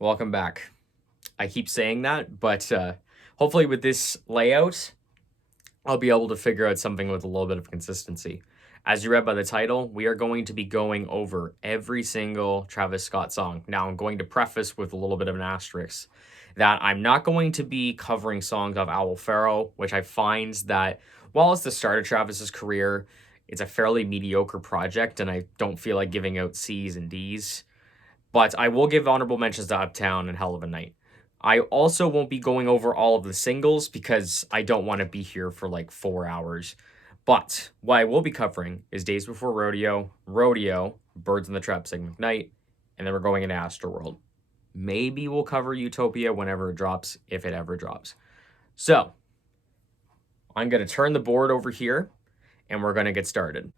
Welcome back. I keep saying that, but hopefully with this layout, I'll be able to figure out something with a little bit of consistency. As you read by the title, we are going to be going over every single Travis Scott song. Now, I'm going to preface with a little bit of an asterisk that I'm not going to be covering songs of Owl Pharaoh, which I find that while it's the start of Travis's career, it's a fairly mediocre project, and I don't feel like giving out C's and D's. But I will give honorable mentions to Uptown and Hell of a Night. I also won't be going over all of the singles because I don't want to be here for like 4 hours. But what I will be covering is Days Before Rodeo, Rodeo, Birds in the Trap, Sig McKnight, and then we're going into Astroworld. Maybe we'll cover Utopia whenever it drops, if it ever drops. So, I'm going to turn the board over here and we're going to get started.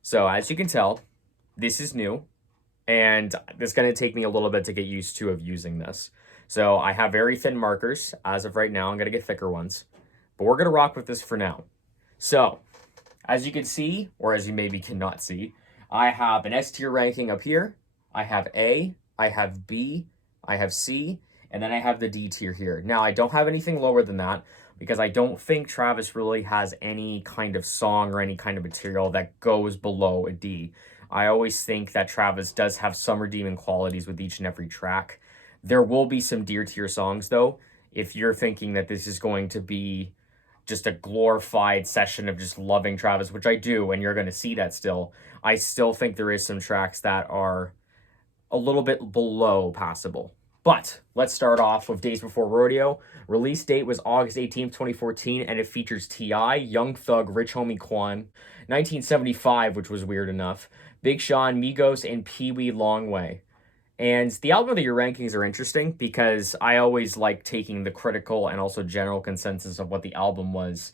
So, as you can tell, this is new and it's going to take me a little bit to get used to of using this. So I have very thin markers as of right now. I'm going to get thicker ones, but we're going to rock with this for now. So as you can see, or as you maybe cannot see, I have an S tier ranking up here. I have A, I have B, I have C, and then I have the D tier here. Now I don't have anything lower than that because I don't think Travis really has any kind of song or any kind of material that goes below a D. I always think that Travis does have some redeeming qualities with each and every track. There will be some deer tier songs, though. If you're thinking that this is going to be just a glorified session of just loving Travis, which I do, and you're going to see that still, I still think there is some tracks that are a little bit below passable. But let's start off with Days Before Rodeo. Release date was August 18th, 2014, and it features T.I., Young Thug, Rich Homie Quan, 1975, which was weird enough, Big Sean, Migos, and Pee Wee Longway. And the album of the year rankings are interesting because I always like taking the critical and also general consensus of what the album was,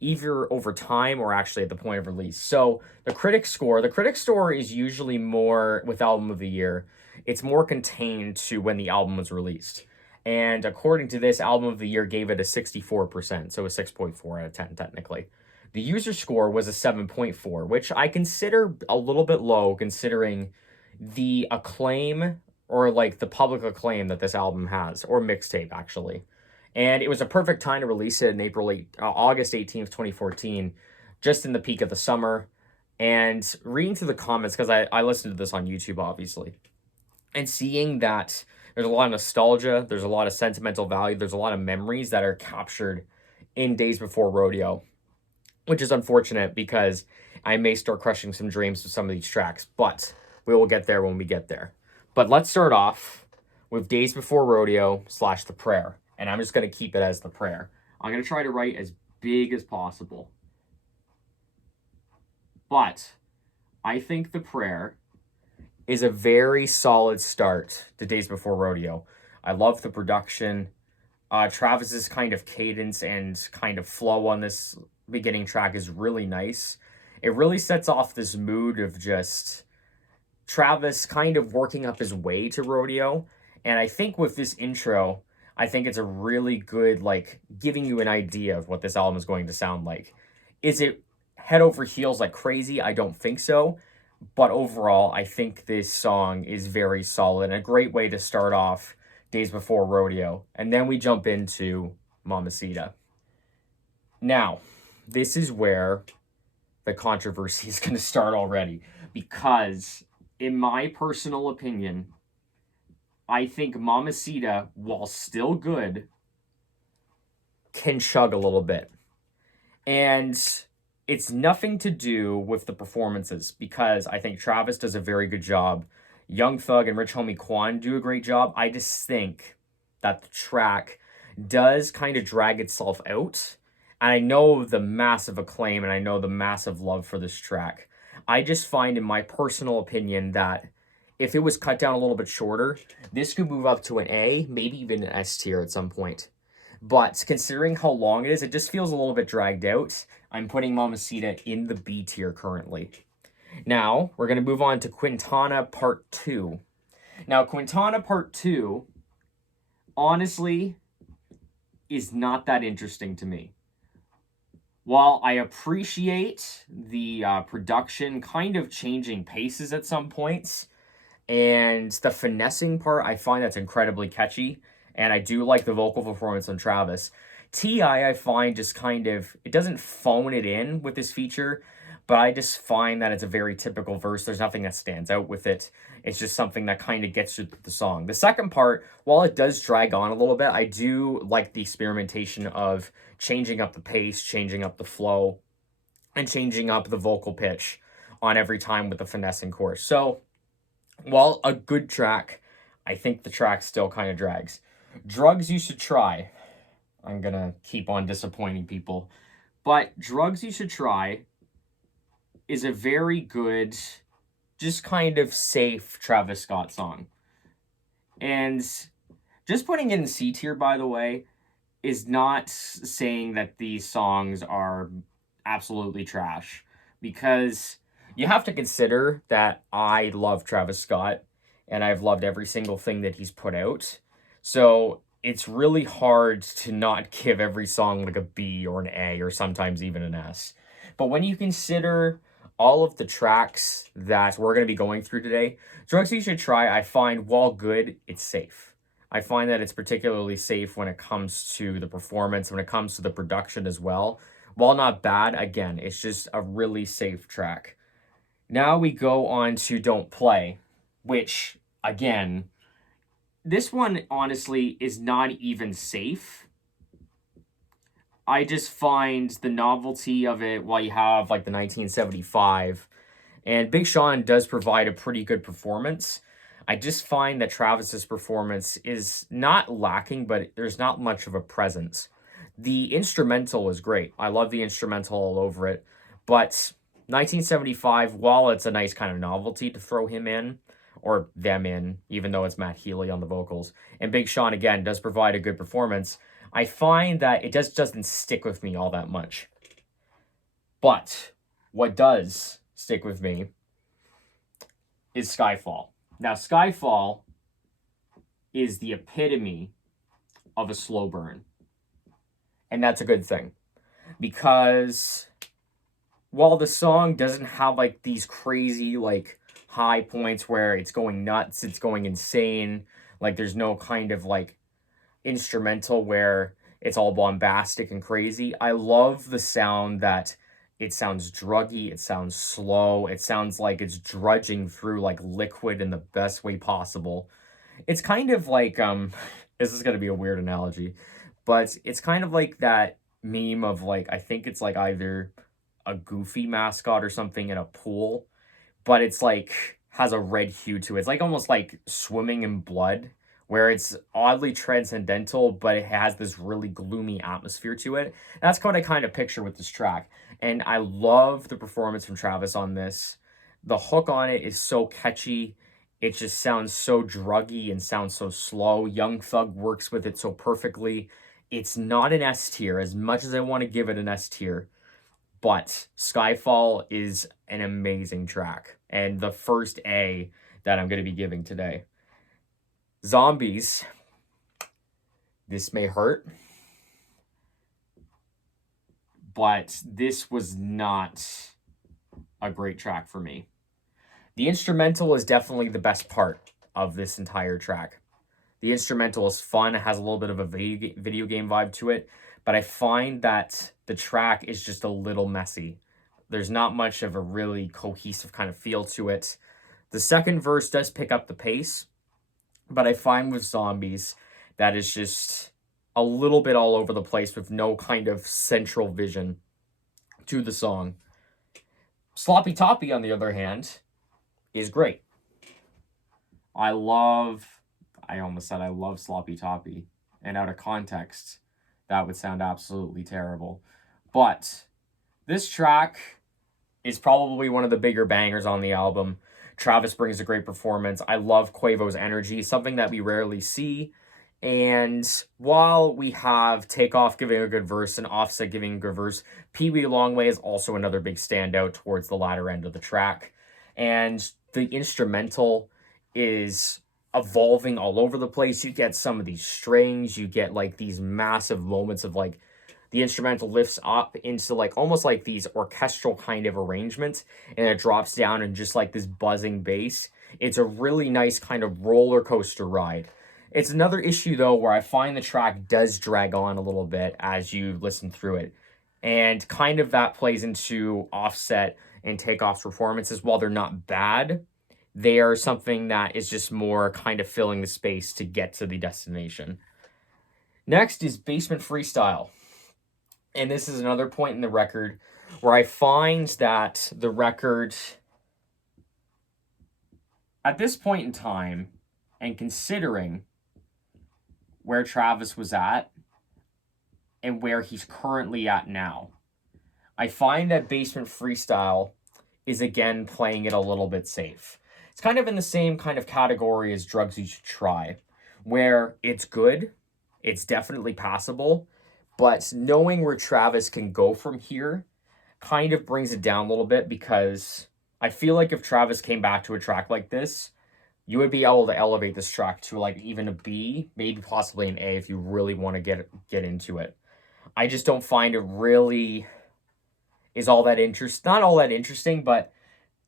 either over time or actually at the point of release. So the critic score is usually more with album of the year. It's more contained to when the album was released. And according to this, album of the year gave it a 64%, so a 6.4 out of 10 technically. The user score was a 7.4, which I consider a little bit low considering the acclaim or like the public acclaim that this album has, or mixtape actually. And it was a perfect time to release it in August 18th, 2014, just in the peak of the summer. And reading through the comments, because I listened to this on YouTube, obviously, and seeing that there's a lot of nostalgia, there's a lot of sentimental value, there's a lot of memories that are captured in Days Before Rodeo, which is unfortunate because I may start crushing some dreams with some of these tracks, but we will get there when we get there. But let's start off with Days Before Rodeo / The Prayer. And I'm just going to keep it as The Prayer. I'm going to try to write as big as possible. But I think The Prayer is a very solid start to Days Before Rodeo. I love the production. Travis's kind of cadence and kind of flow on this beginning track is really nice. It really sets off this mood of just Travis kind of working up his way to Rodeo. And I think with this intro, I think it's a really good, like, giving you an idea of what this album is going to sound like. Is it head over heels like crazy? I don't think so. But overall, I think this song is very solid and a great way to start off Days Before Rodeo. And then we jump into Mamacita. Now, this is where the controversy is going to start already. Because, in my personal opinion, I think Mamacita, while still good, can chug a little bit. And it's nothing to do with the performances, because I think Travis does a very good job. Young Thug and Rich Homie Quan do a great job. I just think that the track does kind of drag itself out. And I know the massive acclaim and I know the massive love for this track. I just find, in my personal opinion, that if it was cut down a little bit shorter, this could move up to an A, maybe even an S tier at some point. But considering how long it is, it just feels a little bit dragged out. I'm putting Mamacita in the B tier currently. Now, we're going to move on to Quintana Part 2. Now, Quintana Part 2, honestly, is not that interesting to me. While I appreciate the production kind of changing paces at some points, And the finessing part, I find that's incredibly catchy. And I do like the vocal performance on Travis. T.I. find just kind of, it doesn't phone it in with this feature, but I just find that it's a very typical verse. There's nothing that stands out with it. It's just something that kind of gets you through the song. The second part, while it does drag on a little bit, I do like the experimentation of changing up the pace, changing up the flow, and changing up the vocal pitch on every time with the finessing chorus. So, while a good track, I think the track still kind of drags. Drugs You Should Try. I'm going to keep on disappointing people. But Drugs You Should Try is a very good, just kind of safe Travis Scott song. And just putting it in C tier, by the way, is not saying that these songs are absolutely trash. Because you have to consider that I love Travis Scott, and I've loved every single thing that he's put out. So it's really hard to not give every song like a B or an A or sometimes even an S. But when you consider all of the tracks that we're going to be going through today, Drugs You Should Try, I find, while good, it's safe. I find that it's particularly safe when it comes to the performance, when it comes to the production as well. While not bad, again, it's just a really safe track. Now we go on to Don't Play, which, again, this one, honestly, is not even safe. I just find the novelty of it while you have, like, the 1975. And Big Sean does provide a pretty good performance. I just find that Travis's performance is not lacking, but there's not much of a presence. The instrumental is great. I love the instrumental all over it. But 1975, while it's a nice kind of novelty to throw him in, or them in, even though it's Matt Healy on the vocals, and Big Sean, again, does provide a good performance, I find that it just doesn't stick with me all that much. But what does stick with me is Skyfall. Now, Skyfall is the epitome of a slow burn. And that's a good thing. Because while the song doesn't have, like, these crazy, like, high points where it's going nuts, it's going insane, like, there's no kind of, like, instrumental where it's all bombastic and crazy, I love the sound that it sounds druggy, it sounds slow, it sounds like it's drudging through, like, liquid in the best way possible. It's kind of like, this is going to be a weird analogy, but it's kind of like that meme of, like, I think it's, like, either a Goofy mascot or something in a pool, but it's, like, has a red hue to it. It's, like, almost like swimming in blood, where it's oddly transcendental, but it has this really gloomy atmosphere to it. That's what I kind of picture with this track. And I love the performance from Travis on this. The hook on it is so catchy. It just sounds so druggy and sounds so slow. Young Thug works with it so perfectly. It's not an S tier, as much as I want to give it an S tier. But Skyfall is an amazing track. And the first A that I'm going to be giving today. Zombies. This may hurt, but this was not a great track for me. The instrumental is definitely the best part of this entire track. The instrumental is fun. It has a little bit of a video game vibe to it, but I find that the track is just a little messy. There's not much of a really cohesive kind of feel to it. The second verse does pick up the pace, but I find with Zombies that is just a little bit all over the place with no kind of central vision to the song. Sloppy Toppy, on the other hand, is great. I almost said I love Sloppy Toppy, and out of context, that would sound absolutely terrible. But this track is probably one of the bigger bangers on the album. Travis brings a great performance. I love Quavo's energy, something that we rarely see. And while we have Takeoff giving a good verse and Offset giving a good verse, Pee Wee Longway is also another big standout towards the latter end of the track. And the instrumental is evolving all over the place. You get some of these strings, you get, like, these massive moments of, like, the instrumental lifts up into, like, almost like these orchestral kind of arrangements, and it drops down in just, like, this buzzing bass. It's a really nice kind of roller coaster ride. It's another issue, though, where I find the track does drag on a little bit as you listen through it. And kind of that plays into Offset and Takeoff's performances. While they're not bad, they are something that is just more kind of filling the space to get to the destination. Next is Basement Freestyle. And this is another point in the record where I find that the record, at this point in time, and considering where Travis was at and where he's currently at now, I find that Basement Freestyle is again playing it a little bit safe. It's kind of in the same kind of category as Drugs You Should Try, where it's good, it's definitely passable, but knowing where Travis can go from here kind of brings it down a little bit, because I feel like if Travis came back to a track like this, you would be able to elevate this track to like even a B, maybe possibly an A if you really want to get into it. I just don't find it really is all that not all that interesting, but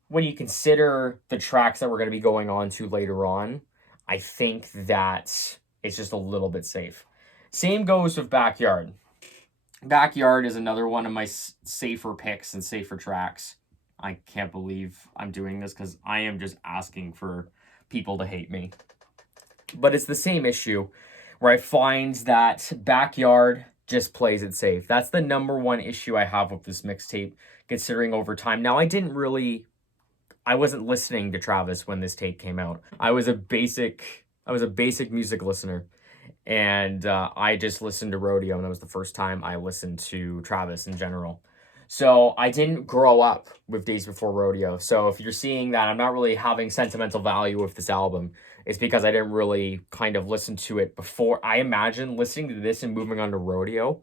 when you consider the tracks that we're going to be going on to later on, I think that it's just a little bit safe. Same goes with Backyard. Backyard is another one of my safer picks and safer tracks. I can't believe I'm doing this because I am just asking for people to hate me. But it's the same issue where I find that Backyard just plays it safe. That's the number one issue I have with this mixtape, considering over time. Now, I wasn't listening to Travis when this tape came out. I was a basic music listener. And I just listened to Rodeo, and that was the first time I listened to Travis in general. So I didn't grow up with Days Before Rodeo. So if you're seeing that I'm not really having sentimental value with this album, it's because I didn't really kind of listen to it before. I imagine listening to this and moving on to Rodeo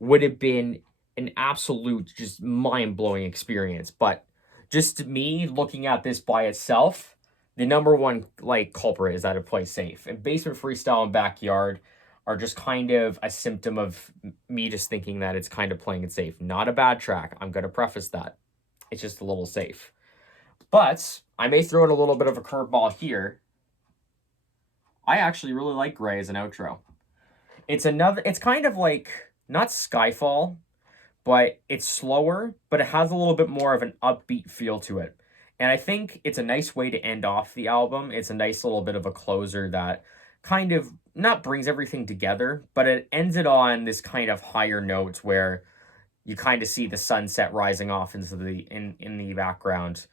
would have been an absolute just mind-blowing experience. But just me looking at this by itself, the number one like culprit is that it plays safe. And Basement Freestyle and Backyard are just kind of a symptom of me just thinking that it's kind of playing it safe. Not a bad track. I'm going to preface that. It's just a little safe. But I may throw in a little bit of a curveball here. I actually really like Gray as an outro. It's kind of like, not Skyfall, but it's slower, but it has a little bit more of an upbeat feel to it. And I think it's a nice way to end off the album. It's a nice little bit of a closer that kind of not brings everything together, but it ends it on this kind of higher note where you kind of see the sunset rising off into in the background.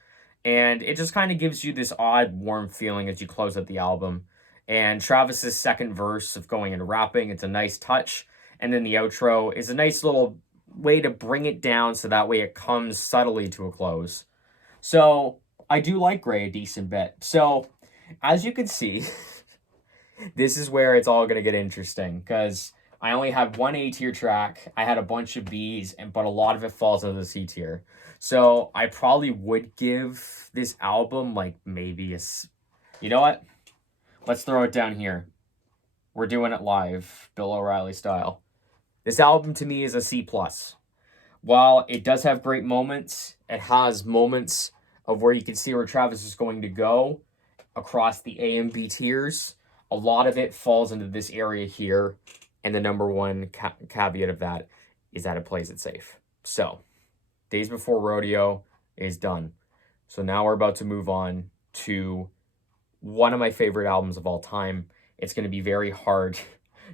And it just kind of gives you this odd, warm feeling as you close out the album. And Travis's second verse of going into rapping, it's a nice touch. And then the outro is a nice little way to bring it down so that way it comes subtly to a close. So I do like Gray a decent bit. So as you can see, this is where it's all going to get interesting, because I only have one A tier track. I had a bunch of Bs, but a lot of it falls into the C tier. So I probably would give this album like maybe you know what? Let's throw it down here. We're doing it live, Bill O'Reilly style. This album to me is a C+. While it does have great moments, it has moments of where you can see where Travis is going to go across the A and B tiers. A lot of it falls into this area here, and the number one caveat of that is that it plays it safe. So, Days Before Rodeo is done. So now we're about to move on to one of my favorite albums of all time. It's going to be very hard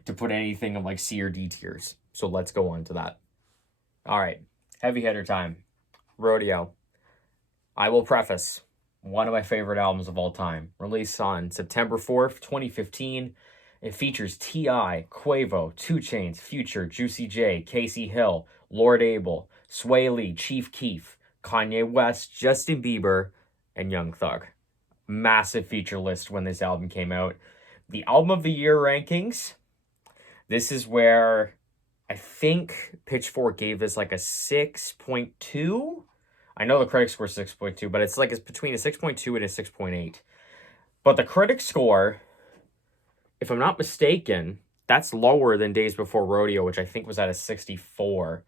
to put anything in like C or D tiers. So let's go on to that. All right, heavy hitter time. Rodeo. I will preface, one of my favorite albums of all time. Released on September 4th, 2015. It features T.I., Quavo, 2 Chainz, Future, Juicy J, Casey Hill, Lord Abel, Sway Lee, Chief Keef, Kanye West, Justin Bieber, and Young Thug. Massive feature list when this album came out. The Album of the Year rankings. This is where I think Pitchfork gave this like a 6.2. I know the critic score is 6.2, but it's between a 6.2 and a 6.8. But the critic score, if I'm not mistaken, that's lower than Days Before Rodeo, which I think was at a 64.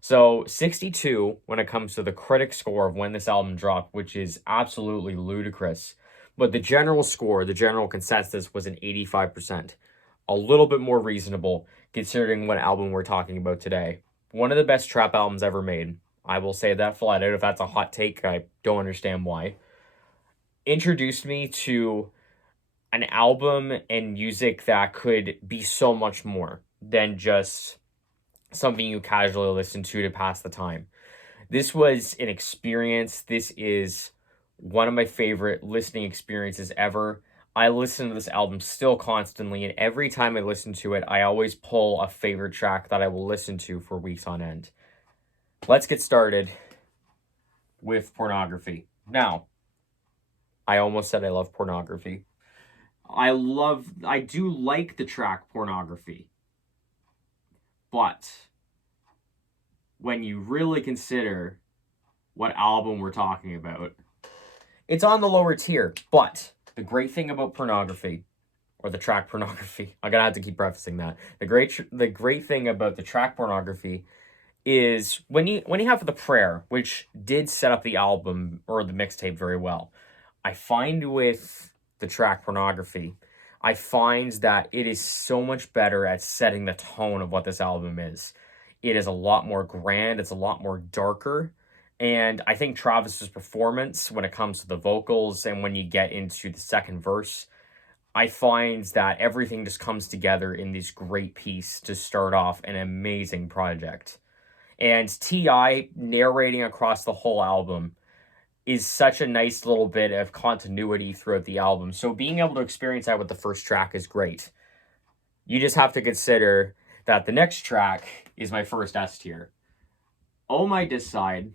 So 62 when it comes to the critic score of when this album dropped, which is absolutely ludicrous. But the general score, the general consensus was an 85%. A little bit more reasonable considering what album we're talking about today. One of the best trap albums ever made. I will say that flat out. If that's a hot take, I don't understand why. Introduced me to an album and music that could be so much more than just something you casually listen to pass the time. This was an experience. This is one of my favorite listening experiences ever. I listen to this album still constantly, and every time I listen to it, I always pull a favorite track that I will listen to for weeks on end. Let's get started with Pornography. Now, I almost said I love Pornography. I do like the track Pornography. But when you really consider what album we're talking about, it's on the lower tier. But the great thing about Pornography, or the track Pornography, I'm gonna have to keep prefacing that. The great thing about the track Pornography is when you have The Prayer, which did set up the album or the mixtape very well. I find with the track Pornography, I find that it is so much better at setting the tone of what this album is. It is a lot more grand, it's a lot more darker, and I think Travis's performance when it comes to the vocals and when you get into the second verse, I find that everything just comes together in this great piece to start off an amazing project. And T.I. narrating across the whole album is such a nice little bit of continuity throughout the album. So being able to experience that with the first track is great. You just have to consider that the next track is my first S tier. Oh My Decide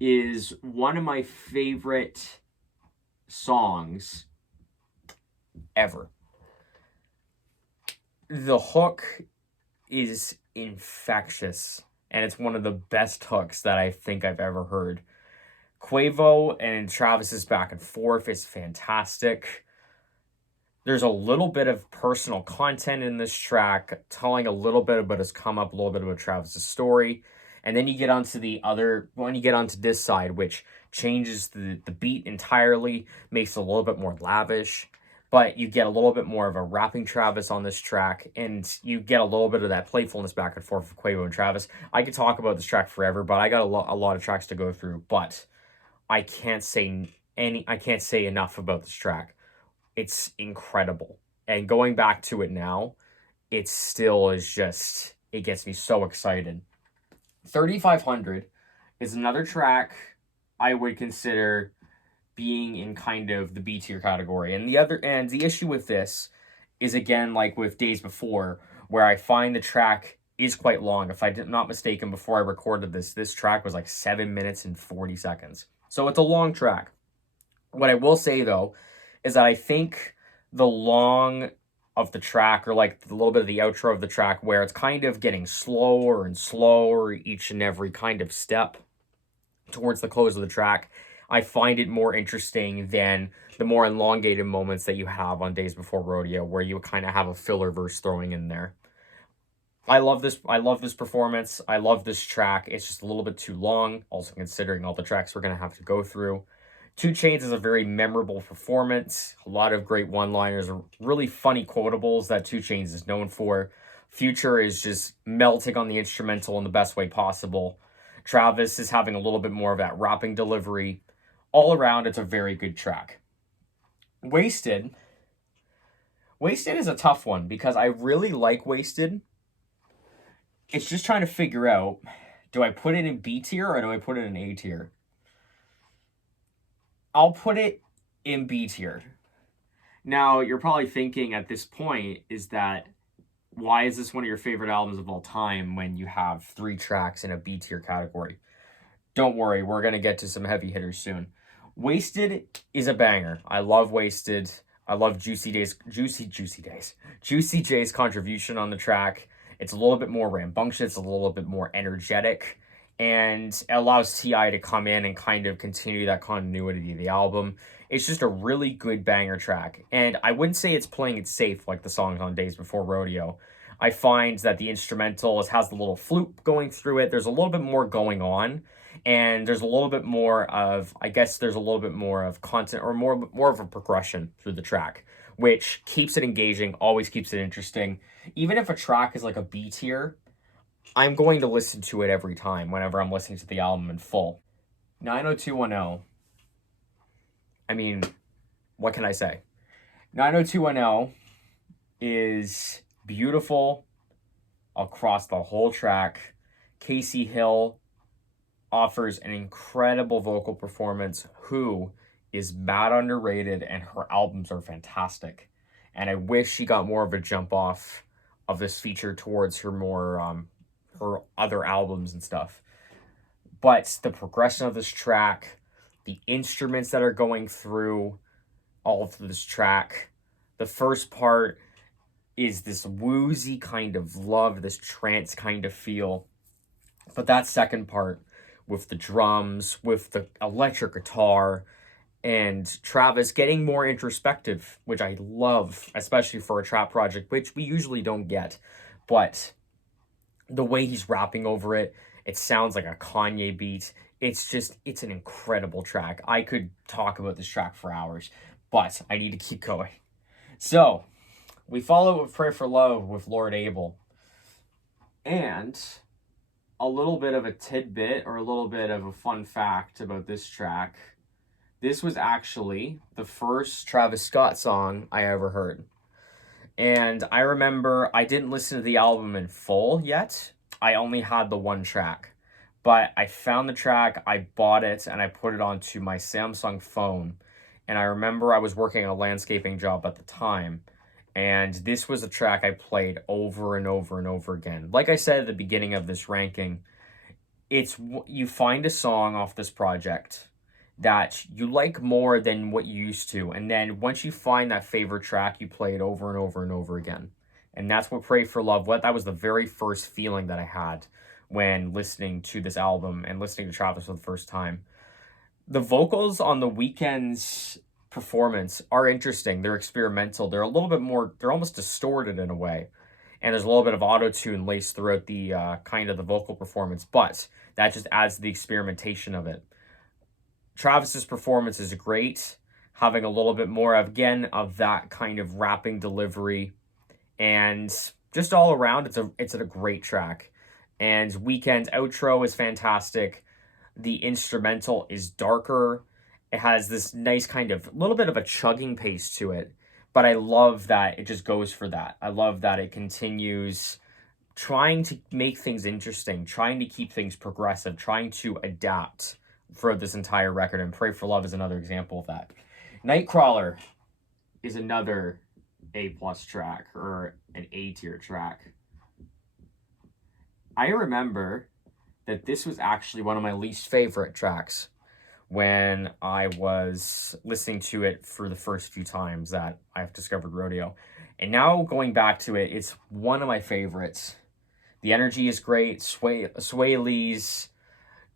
is one of my favorite songs ever. The hook is infectious, and it's one of the best hooks that I think I've ever heard. Quavo and Travis's back and forth is fantastic. There's a little bit of personal content in this track, telling a little bit about his come up, a little bit about Travis's story. And then you get onto this side, which changes the beat entirely, makes it a little bit more lavish. But you get a little bit more of a rapping Travis on this track, and you get a little bit of that playfulness back and forth with Quavo and Travis. I could talk about this track forever, but I got a lot of tracks to go through. But I can't say enough about this track. It's incredible. And going back to it now, it still is just, it gets me so excited. 3500 is another track I would consider being in kind of the B tier category. And the issue with this is, again, like with Days Before, where I find the track is quite long. If I'm not mistaken, before I recorded this track was like 7 minutes and 40 seconds. So it's a long track. What I will say, though, is that I think the long of the track, or like a little bit of the outro of the track, where it's kind of getting slower and slower each and every kind of step towards the close of the track, I find it more interesting than the more elongated moments that you have on Days Before Rodeo, where you kind of have a filler verse throwing in there. I love this performance. I love this track. It's just a little bit too long, also considering all the tracks we're going to have to go through. 2 Chainz is a very memorable performance. A lot of great one-liners, really funny quotables that 2 Chainz is known for. Future is just melting on the instrumental in the best way possible. Travis is having a little bit more of that rapping delivery. All around, it's a very good track. Wasted is a tough one because I really like Wasted. It's just trying to figure out, do I put it in B tier or do I put it in A tier? I'll put it in B tier. Now, you're probably thinking at this point is that, why is this one of your favorite albums of all time when you have 3 tracks in a B tier category? Don't worry, we're going to get to some heavy hitters soon. Wasted is a banger. I love Wasted. I love Juicy J's contribution on the track. It's a little bit more rambunctious, a little bit more energetic, and it allows T.I. to come in and kind of continue that continuity of the album. It's just a really good banger track, and I wouldn't say it's playing it safe like the songs on Days Before Rodeo. I find that the instrumental has the little flute going through it. There's a little bit more going on, And there's a little bit more of, I guess there's a little bit more of content, or more of a progression through the track, which keeps it engaging, always keeps it interesting. Even if a track is like a B tier, I'm going to listen to it every time whenever I'm listening to the album in full. 90210. I mean, what can I say? 90210 is beautiful across the whole track. Casey Hill offers an incredible vocal performance, who is bad underrated, and her albums are fantastic. And I wish she got more of a jump off of this feature towards her more her other albums and stuff. But the progression of this track, the instruments that are going through all of this track, the first part is this woozy kind of love, this trance kind of feel. But that second part, with the drums, with the electric guitar, and Travis getting more introspective, which I love, especially for a trap project, which we usually don't get. But the way he's rapping over it, it sounds like a Kanye beat. It's an incredible track. I could talk about this track for hours, but I need to keep going. So, we follow with Pray for Love with Lord Abel. And a little bit of a tidbit, or a little bit of a fun fact about this track. This was actually the first Travis Scott song I ever heard. And I remember I didn't listen to the album in full yet. I only had the one track. But I found the track, I bought it, and I put it onto my Samsung phone. And I remember I was working a landscaping job at the time. And this was a track I played over and over and over again. Like I said at the beginning of this ranking, you find a song off this project that you like more than what you used to. And then once you find that favorite track, you play it over and over and over again. And that's what Pray for Love, that was the very first feeling that I had when listening to this album and listening to Travis for the first time. The vocals on The Weeknd's performance are interesting. They're experimental. They're a little bit more, they're almost distorted in a way. And there's a little bit of auto-tune laced throughout the kind of the vocal performance, but that just adds to the experimentation of it. Travis's performance is great, having a little bit more of, again, of that kind of rapping delivery, and just all around, it's a great track. And Weeknd's outro is fantastic. The instrumental is darker. It has this nice kind of little bit of a chugging pace to it, but I love that it just goes for that. I love that it continues trying to make things interesting, trying to keep things progressive, trying to adapt for this entire record, and Pray for Love is another example of that. Nightcrawler is another A+ track, or an A tier track. I remember that this was actually one of my least favorite tracks when I was listening to it for the first few times that I've discovered Rodeo. And now going back to it, it's one of my favorites. The energy is great. Sway Lee's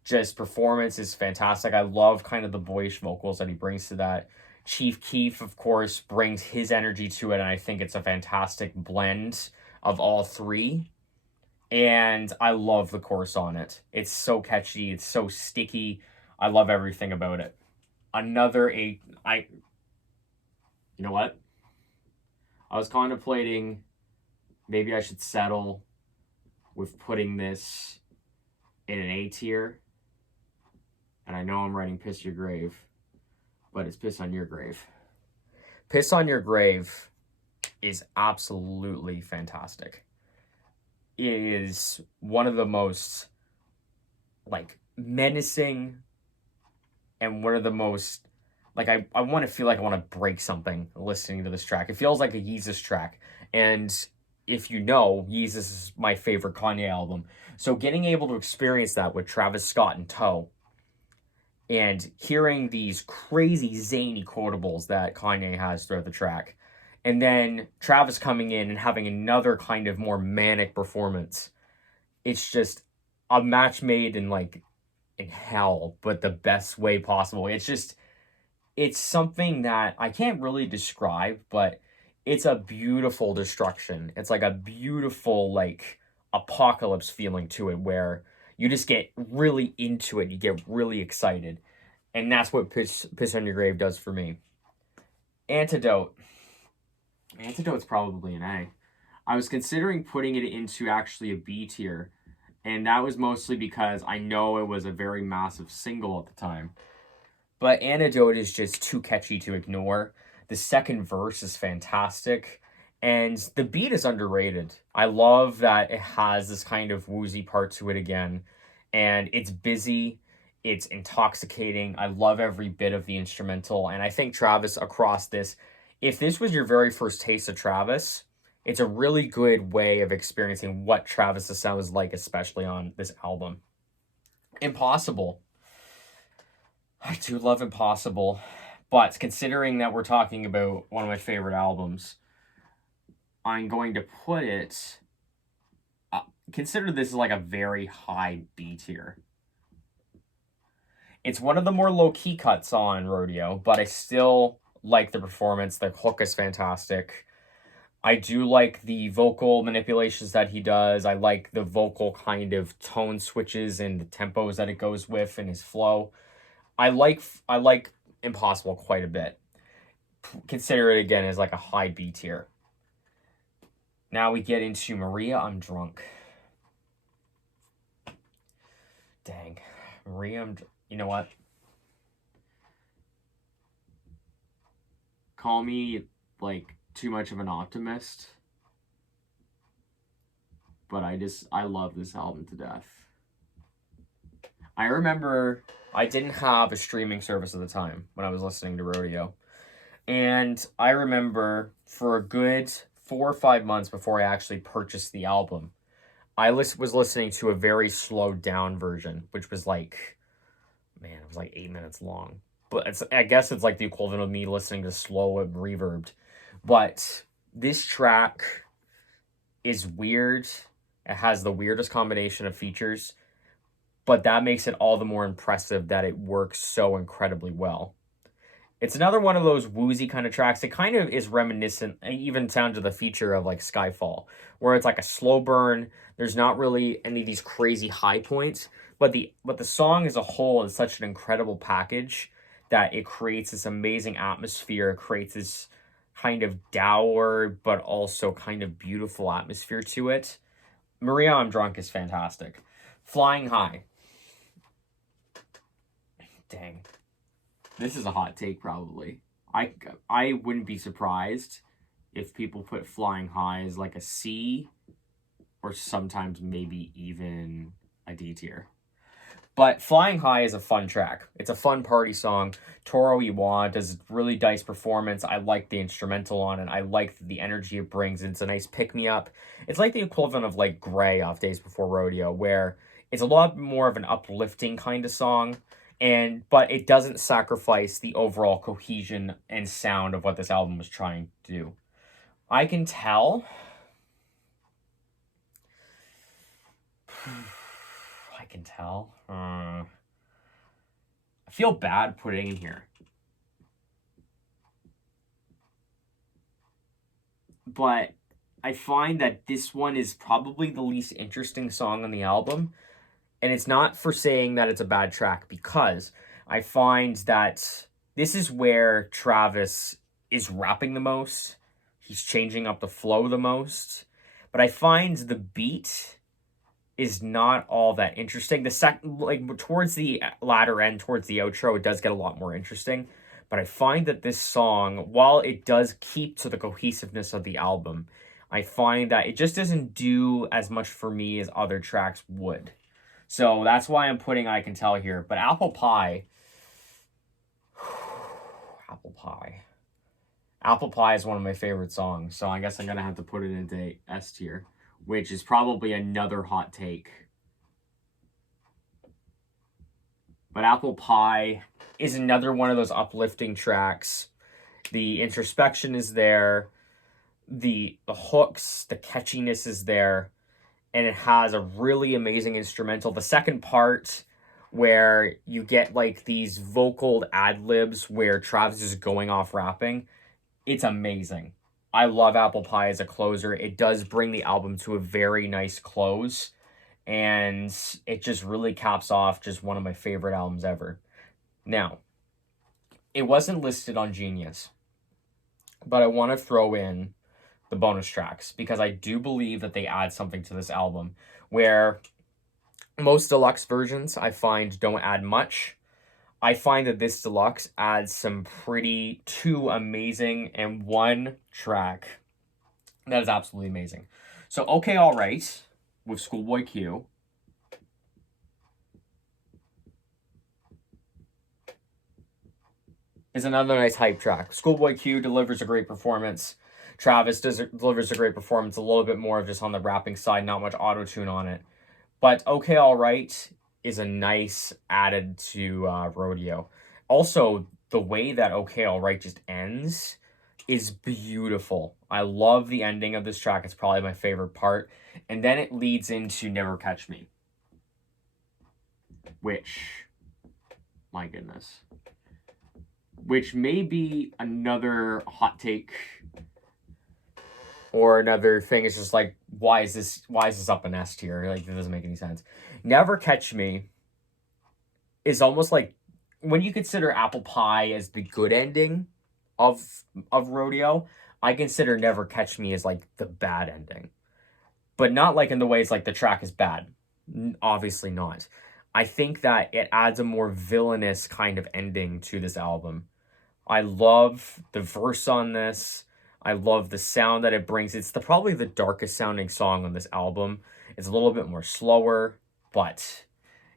just performance is fantastic. I love kind of the boyish vocals that he brings to that. Chief Keef, of course, brings his energy to it, and I think it's a fantastic blend of all three. And I love the chorus on it. It's so catchy. It's so sticky. I love everything about it. You know what? I was contemplating maybe I should settle with putting this in an A tier. And I know I'm writing Piss Your Grave, but it's Piss on Your Grave. Piss on Your Grave is absolutely fantastic. It is one of the most, menacing, and one of the most, I want to feel like I want to break something listening to this track. It feels like a Yeezus track. And if you know, Yeezus is my favorite Kanye album. So getting able to experience that with Travis Scott in tow, and hearing these crazy zany quotables that Kanye has throughout the track, and then Travis coming in and having another kind of more manic performance, it's just a match made in hell, but the best way possible. It's something that I can't really describe, but it's a beautiful destruction. It's like a beautiful, apocalypse feeling to it, where You just get really into it. You get really excited. And that's what Piss on Your Grave does for me. Antidote. Antidote's probably an A. I was considering putting it into actually a B tier, and that was mostly because I know it was a very massive single at the time. But Antidote is just too catchy to ignore. The second verse is fantastic, and the beat is underrated. I love that it has this kind of woozy part to it again, and it's busy, it's intoxicating. I love every bit of the instrumental, and I think Travis across this, if this was your very first taste of Travis, it's a really good way of experiencing what Travis's sound is like, especially on this album. Impossible. I do love Impossible, but considering that we're talking about one of my favorite albums, I'm going to put it... consider this like a very high B tier. It's one of the more low-key cuts on Rodeo, but I still like the performance. The hook is fantastic. I do like the vocal manipulations that he does. I like the vocal kind of tone switches and the tempos that it goes with and his flow. I like Impossible quite a bit. Consider it again as like a high B tier. Now we get into Maria, I'm Drunk. Dang. Maria, you know what? Call me like too much of an optimist, but I love this album to death. I remember I didn't have a streaming service at the time when I was listening to Rodeo. And I remember for a good 4 or 5 months before I actually purchased the album, I was listening to a very slowed down version, which was like, man, it was like 8 minutes long. But I guess it's like the equivalent of me listening to slow and reverbed. But this track is weird. It has the weirdest combination of features, but that makes it all the more impressive that it works so incredibly well. It's another one of those woozy kind of tracks. It kind of is reminiscent, even down to the feature of like Skyfall, where it's like a slow burn. There's not really any of these crazy high points, but the song as a whole is such an incredible package that it creates this amazing atmosphere. It creates this kind of dour, but also kind of beautiful atmosphere to it. Maria, I'm Drunk is fantastic. Flying High. Dang. This is a hot take, probably. I wouldn't be surprised if people put Flying High as like a C, or sometimes maybe even a D tier. But Flying High is a fun track. It's a fun party song. Toru Iwao does a really nice performance. I like the instrumental on it. I like the energy it brings. It's a nice pick-me-up. It's like the equivalent of like Gray off Days Before Rodeo, where it's a lot more of an uplifting kind of song, but it doesn't sacrifice the overall cohesion and sound of what this album was trying to do. I Can Tell... I Can Tell. I feel bad putting in here. But I find that this one is probably the least interesting song on the album. And it's not for saying that it's a bad track, because I find that this is where Travis is rapping the most. He's changing up the flow the most. But I find the beat is not all that interesting. Towards the latter end, towards the outro, it does get a lot more interesting. But I find that this song, while it does keep to the cohesiveness of the album, I find that it just doesn't do as much for me as other tracks would. So that's why I'm putting I Can Tell here. But Apple Pie... Apple Pie is one of my favorite songs, so I guess I'm going to have to put it into S tier, which is probably another hot take. But Apple Pie is another one of those uplifting tracks. The introspection is there. The hooks, the catchiness is there. And it has a really amazing instrumental. The second part, where you get like these vocal ad-libs where Travis is going off rapping, it's amazing. I love Apple Pie as a closer. It does bring the album to a very nice close. and it just really caps off just one of my favorite albums ever. Now, it wasn't listed on Genius, but I want to throw in the bonus tracks because I do believe that they add something to this album where most deluxe versions I find don't add much. I find that this deluxe adds some two amazing and one track that is absolutely amazing. So, Okay Alright with Schoolboy Q. Is another nice hype track. Schoolboy Q delivers a great performance. Travis delivers a great performance, a little bit more of just on the rapping side, not much auto-tune on it. But Okay Alright is a nice added to Rodeo. Also, the way that Okay Alright just ends is beautiful. I love the ending of this track. It's probably my favorite part. And then it leads into Never Catch Me. Which, my goodness. Which may be another hot take or another thing. It's just like, why is this up an S tier? Like, it doesn't make any sense. Never Catch Me is almost like when you consider Apple Pie as the good ending of Rodeo, I consider Never Catch Me as like the bad ending. But not like in the ways like the track is bad. Obviously not. I think that it adds a more villainous kind of ending to this album. I love the verse on this. I love the sound that it brings. It's probably the darkest sounding song on this album. It's a little bit more slower, but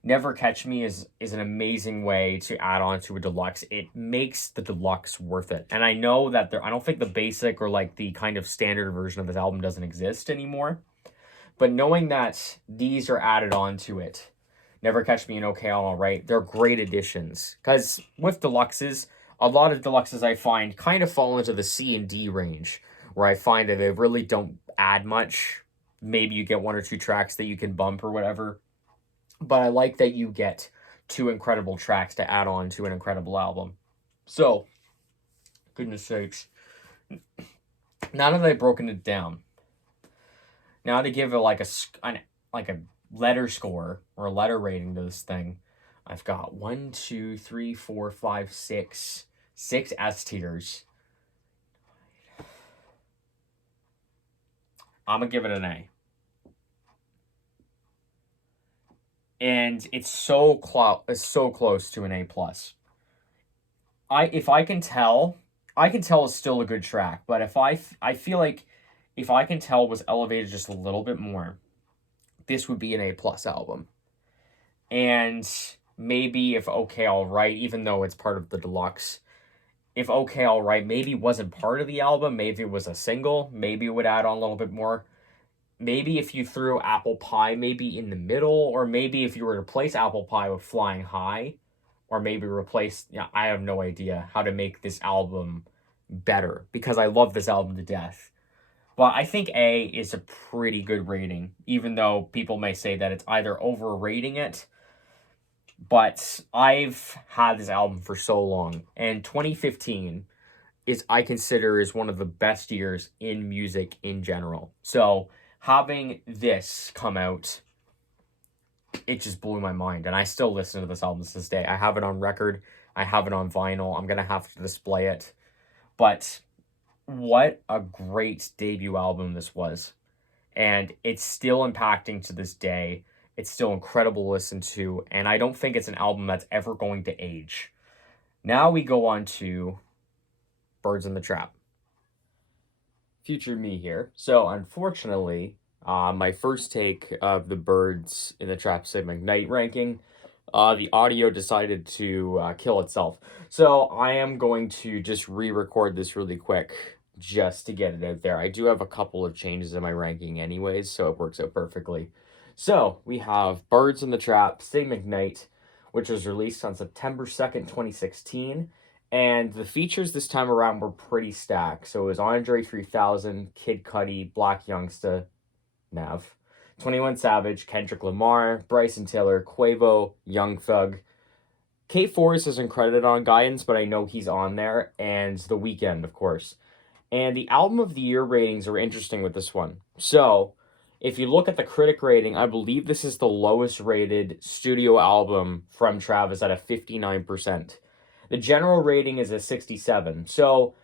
Never Catch Me is an amazing way to add on to a deluxe. It makes the deluxe worth it. And I know that I don't think the basic or like the kind of standard version of this album doesn't exist anymore. But knowing that these are added on to it, Never Catch Me and Okay Alright, they're great additions. Because with deluxes, a lot of deluxes I find kind of fall into the C and D range, where I find that they really don't add much. Maybe you get one or two tracks that you can bump or whatever. But I like that you get two incredible tracks to add on to an incredible album. So, goodness sakes. Now that I've broken it down, now to give it like a letter score or a letter rating to this thing, I've got 1, 2, 3, 4, 5, 6 S tiers. I'm gonna give it an A. And it's so close to an A plus. If I can tell it's still a good track, but if I feel like if I Can Tell was elevated just a little bit more, this would be an A plus album. And maybe if Okay Alright, even though it's part of the deluxe, if Okay Alright maybe wasn't part of the album, maybe it was a single, maybe it would add on a little bit more. Maybe if you threw Apple Pie maybe in the middle, or maybe if you were to replace Apple Pie with Flying High, or maybe replace, I have no idea how to make this album better, because I love this album to death. But I think A is a pretty good rating, even though people may say that it's either overrating it. But I've had this album for so long, and 2015 I consider is one of the best years in music in general. So having this come out, it just blew my mind, and I still listen to this album to this day. I have it on record. I have it on vinyl. I'm gonna have to display it. But what a great debut album this was. And it's still impacting to this day. It's still incredible to listen to, and I don't think it's an album that's ever going to age. Now we go on to Birds in the Trap. Future me here. So, unfortunately, my first take of the Birds in the Trap Sid McKnight ranking, the audio decided to kill itself. So, I am going to just re-record this really quick just to get it out there. I do have a couple of changes in my ranking anyways, so it works out perfectly. So, we have Birds in the Trap, Sid McKnight, which was released on September 2nd, 2016. And the features this time around were pretty stacked. So it was Andre 3000, Kid Cudi, Black Youngsta, Nav, 21 Savage, Kendrick Lamar, Bryson Tiller, Quavo, Young Thug. Kate Forrest isn't credited on Guidance, but I know he's on there. And The Weeknd, of course. And the Album of the Year ratings are interesting with this one. So, if you look at the critic rating, I believe this is the lowest rated studio album from Travis at a 59%. The general rating is a 67. So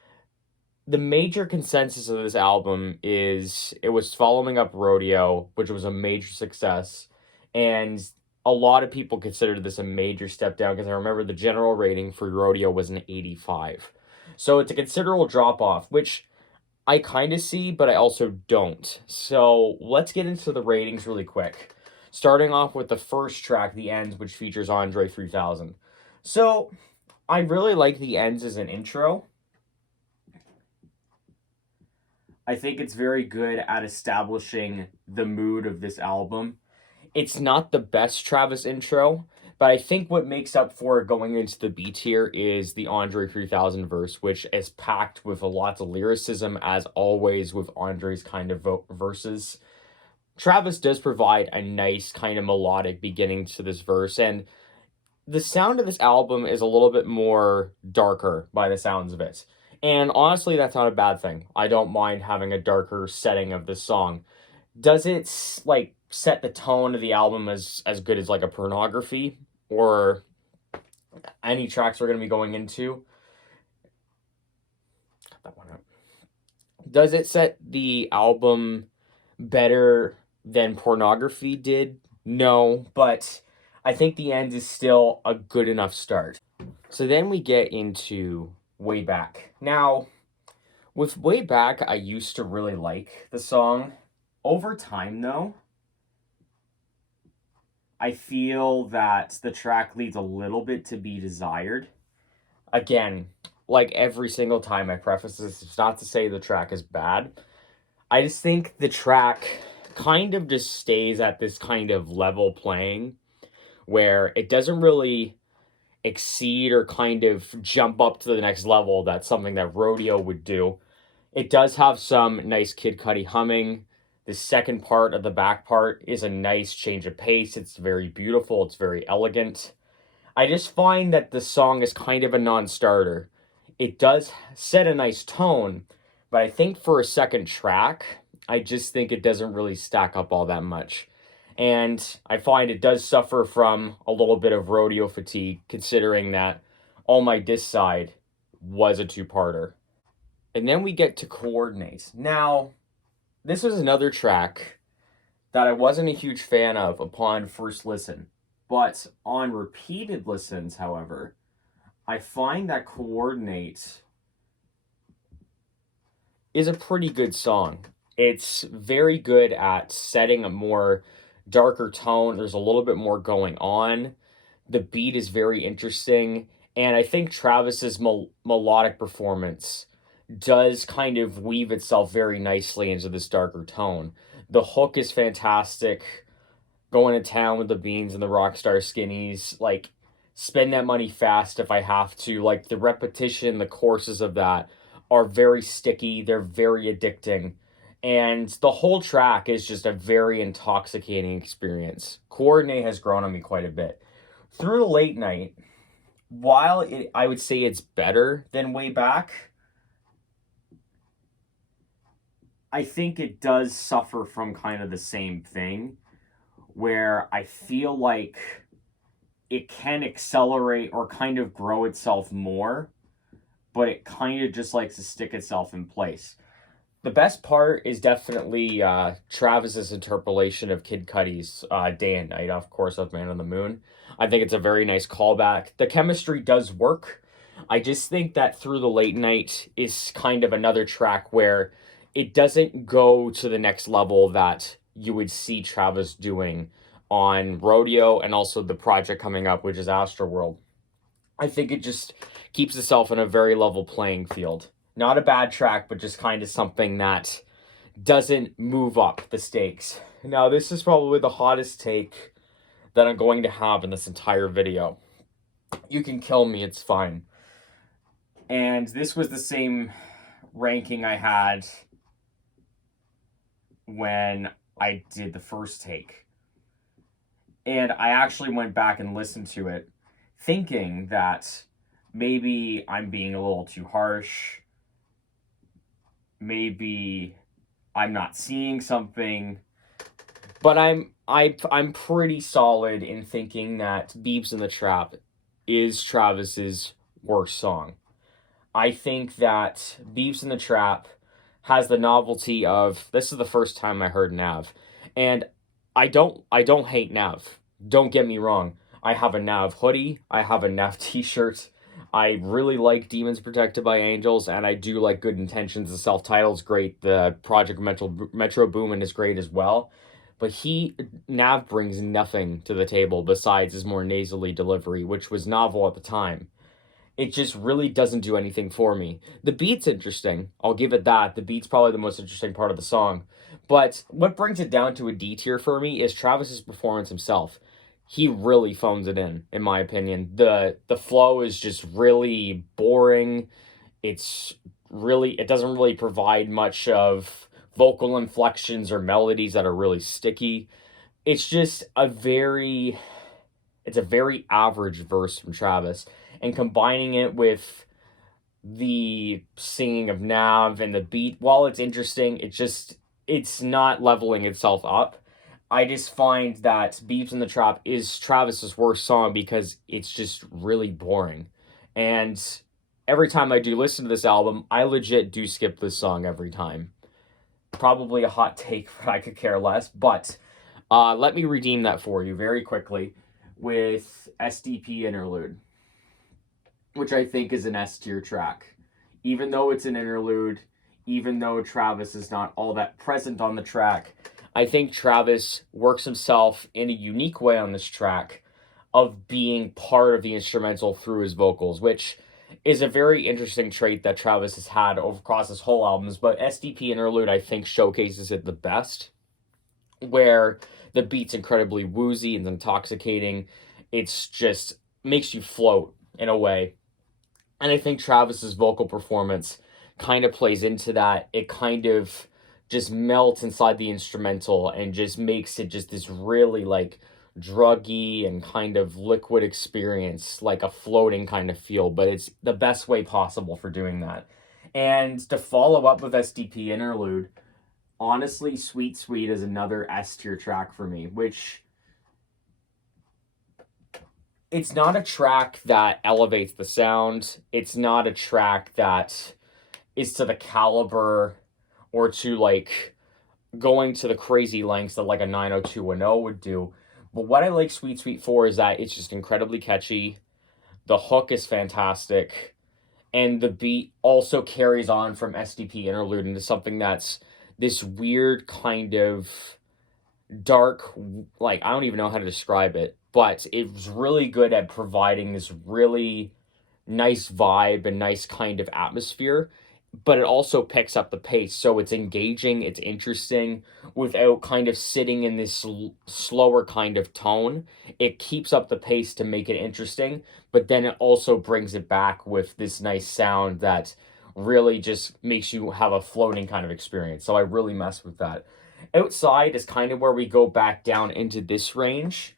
the major consensus of this album is it was following up Rodeo, which was a major success, and a lot of people considered this a major step down because I remember the general rating for Rodeo was an 85. So it's a considerable drop off, which I kind of see, but I also don't. So let's get into the ratings really quick. Starting off with the first track, The Ends, which features Andre 3000. So I really like The Ends as an intro. I think it's very good at establishing the mood of this album. It's not the best Travis intro, but I think what makes up for it going into the B tier is the Andre 3000 verse, which is packed with a lot of lyricism, as always with Andre's kind of verses. Travis does provide a nice kind of melodic beginning to this verse, and the sound of this album is a little bit more darker by the sounds of it. And honestly, that's not a bad thing. I don't mind having a darker setting of this song. Does it like set the tone of the album as good as like a Pornography or any tracks we're going to be going into? Cut that one out. Does it set the album better than Pornography did? No, but I think The End is still a good enough start. So then we get into Way Back. Now, with Way Back, I used to really like the song. Over time, though, I feel that the track leaves a little bit to be desired. Again, like every single time I preface this, it's not to say the track is bad. I just think the track kind of just stays at this kind of level playing where it doesn't really exceed or kind of jump up to the next level. That's something that Rodeo would do. It does have some nice Kid Cudi humming. The second part of the back part is a nice change of pace. It's very beautiful. It's very elegant. I just find that the song is kind of a non-starter. It does set a nice tone, but I think for a second track, I just think it doesn't really stack up all that much. And I find it does suffer from a little bit of Rodeo fatigue, considering that All My Diss Side was a two-parter. And then we get to Coordinate. Now, this was another track that I wasn't a huge fan of upon first listen. But on repeated listens, however, I find that Coordinate is a pretty good song. It's very good at setting a more darker tone. There's a little bit more going on. The beat is very interesting. And I think Travis's melodic performance does kind of weave itself very nicely into this darker tone. The hook is fantastic. Going to town with the beans and the Rockstar Skinnies. Like, spend that money fast if I have to. Like, the repetition, the courses of that are very sticky. They're very addicting. And the whole track is just a very intoxicating experience. Coordinate has grown on me quite a bit. Through the Late Night, while I would say it's better than Way Back, I think it does suffer from kind of the same thing, where I feel like it can accelerate or kind of grow itself more, but it kind of just likes to stick itself in place. The best part is definitely Travis's interpolation of Kid Cudi's Day and Night, of course, of Man on the Moon. I think it's a very nice callback. The chemistry does work. I just think that Through the Late Night is kind of another track where it doesn't go to the next level that you would see Travis doing on Rodeo and also the project coming up, which is Astroworld. I think it just keeps itself in a very level playing field. Not a bad track, but just kind of something that doesn't move up the stakes. Now, this is probably the hottest take that I'm going to have in this entire video. You can kill me, it's fine. And this was the same ranking I had when I did the first take. And I actually went back and listened to it, thinking that maybe I'm being a little too harsh. Maybe I'm not seeing something. But I'm pretty solid in thinking that Beeps in the Trap is Travis's worst song. I think that Beeps in the Trap has the novelty of this is the first time I heard Nav. And I don't hate Nav. Don't get me wrong. I have a Nav hoodie, I have a Nav t-shirt. I really like Demons Protected by Angels, and I do like Good Intentions. The self-title's great. The Project Metro Boomin is great as well. But Nav brings nothing to the table besides his more nasally delivery, which was novel at the time. It just really doesn't do anything for me. The beat's interesting. I'll give it that. The beat's probably the most interesting part of the song. But what brings it down to a D tier for me is Travis's performance himself. He really phones it in my opinion. The flow is just really boring. It doesn't really provide much of vocal inflections or melodies that are really sticky. It's just it's a very average verse from Travis, and combining it with the singing of Nav and the beat, while it's interesting, it's not leveling itself up. I just find that Beeps in the Trap is Travis's worst song because it's just really boring. And every time I do listen to this album, I legit do skip this song every time. Probably a hot take, but I could care less. But let me redeem that for you very quickly with SDP Interlude, which I think is an S tier track. Even though it's an interlude, even though Travis is not all that present on the track, I think Travis works himself in a unique way on this track of being part of the instrumental through his vocals, which is a very interesting trait that Travis has had across his whole albums. But SDP Interlude, I think, showcases it the best, where the beat's incredibly woozy and intoxicating. It's just makes you float in a way. And I think Travis's vocal performance kind of plays into that. It kind of just melts inside the instrumental and just makes it just this really like druggy and kind of liquid experience, like a floating kind of feel, but it's the best way possible for doing that. And to follow up with SDP Interlude, honestly, Sweet Sweet is another S tier track for me, which it's not a track that elevates the sound. It's not a track that is to the caliber or to like going to the crazy lengths that like a 90210 would do. But what I like Sweet Sweet for is that it's just incredibly catchy. The hook is fantastic. And the beat also carries on from SDP Interlude into something that's this weird kind of dark, like I don't even know how to describe it, but it was really good at providing this really nice vibe and nice kind of atmosphere, but it also picks up the pace, so it's engaging, it's interesting without kind of sitting in this slower kind of tone. It keeps up the pace to make it interesting, but then it also brings it back with this nice sound that really just makes you have a floating kind of experience. So I really mess with that. Outside is kind of where we go back down into this range.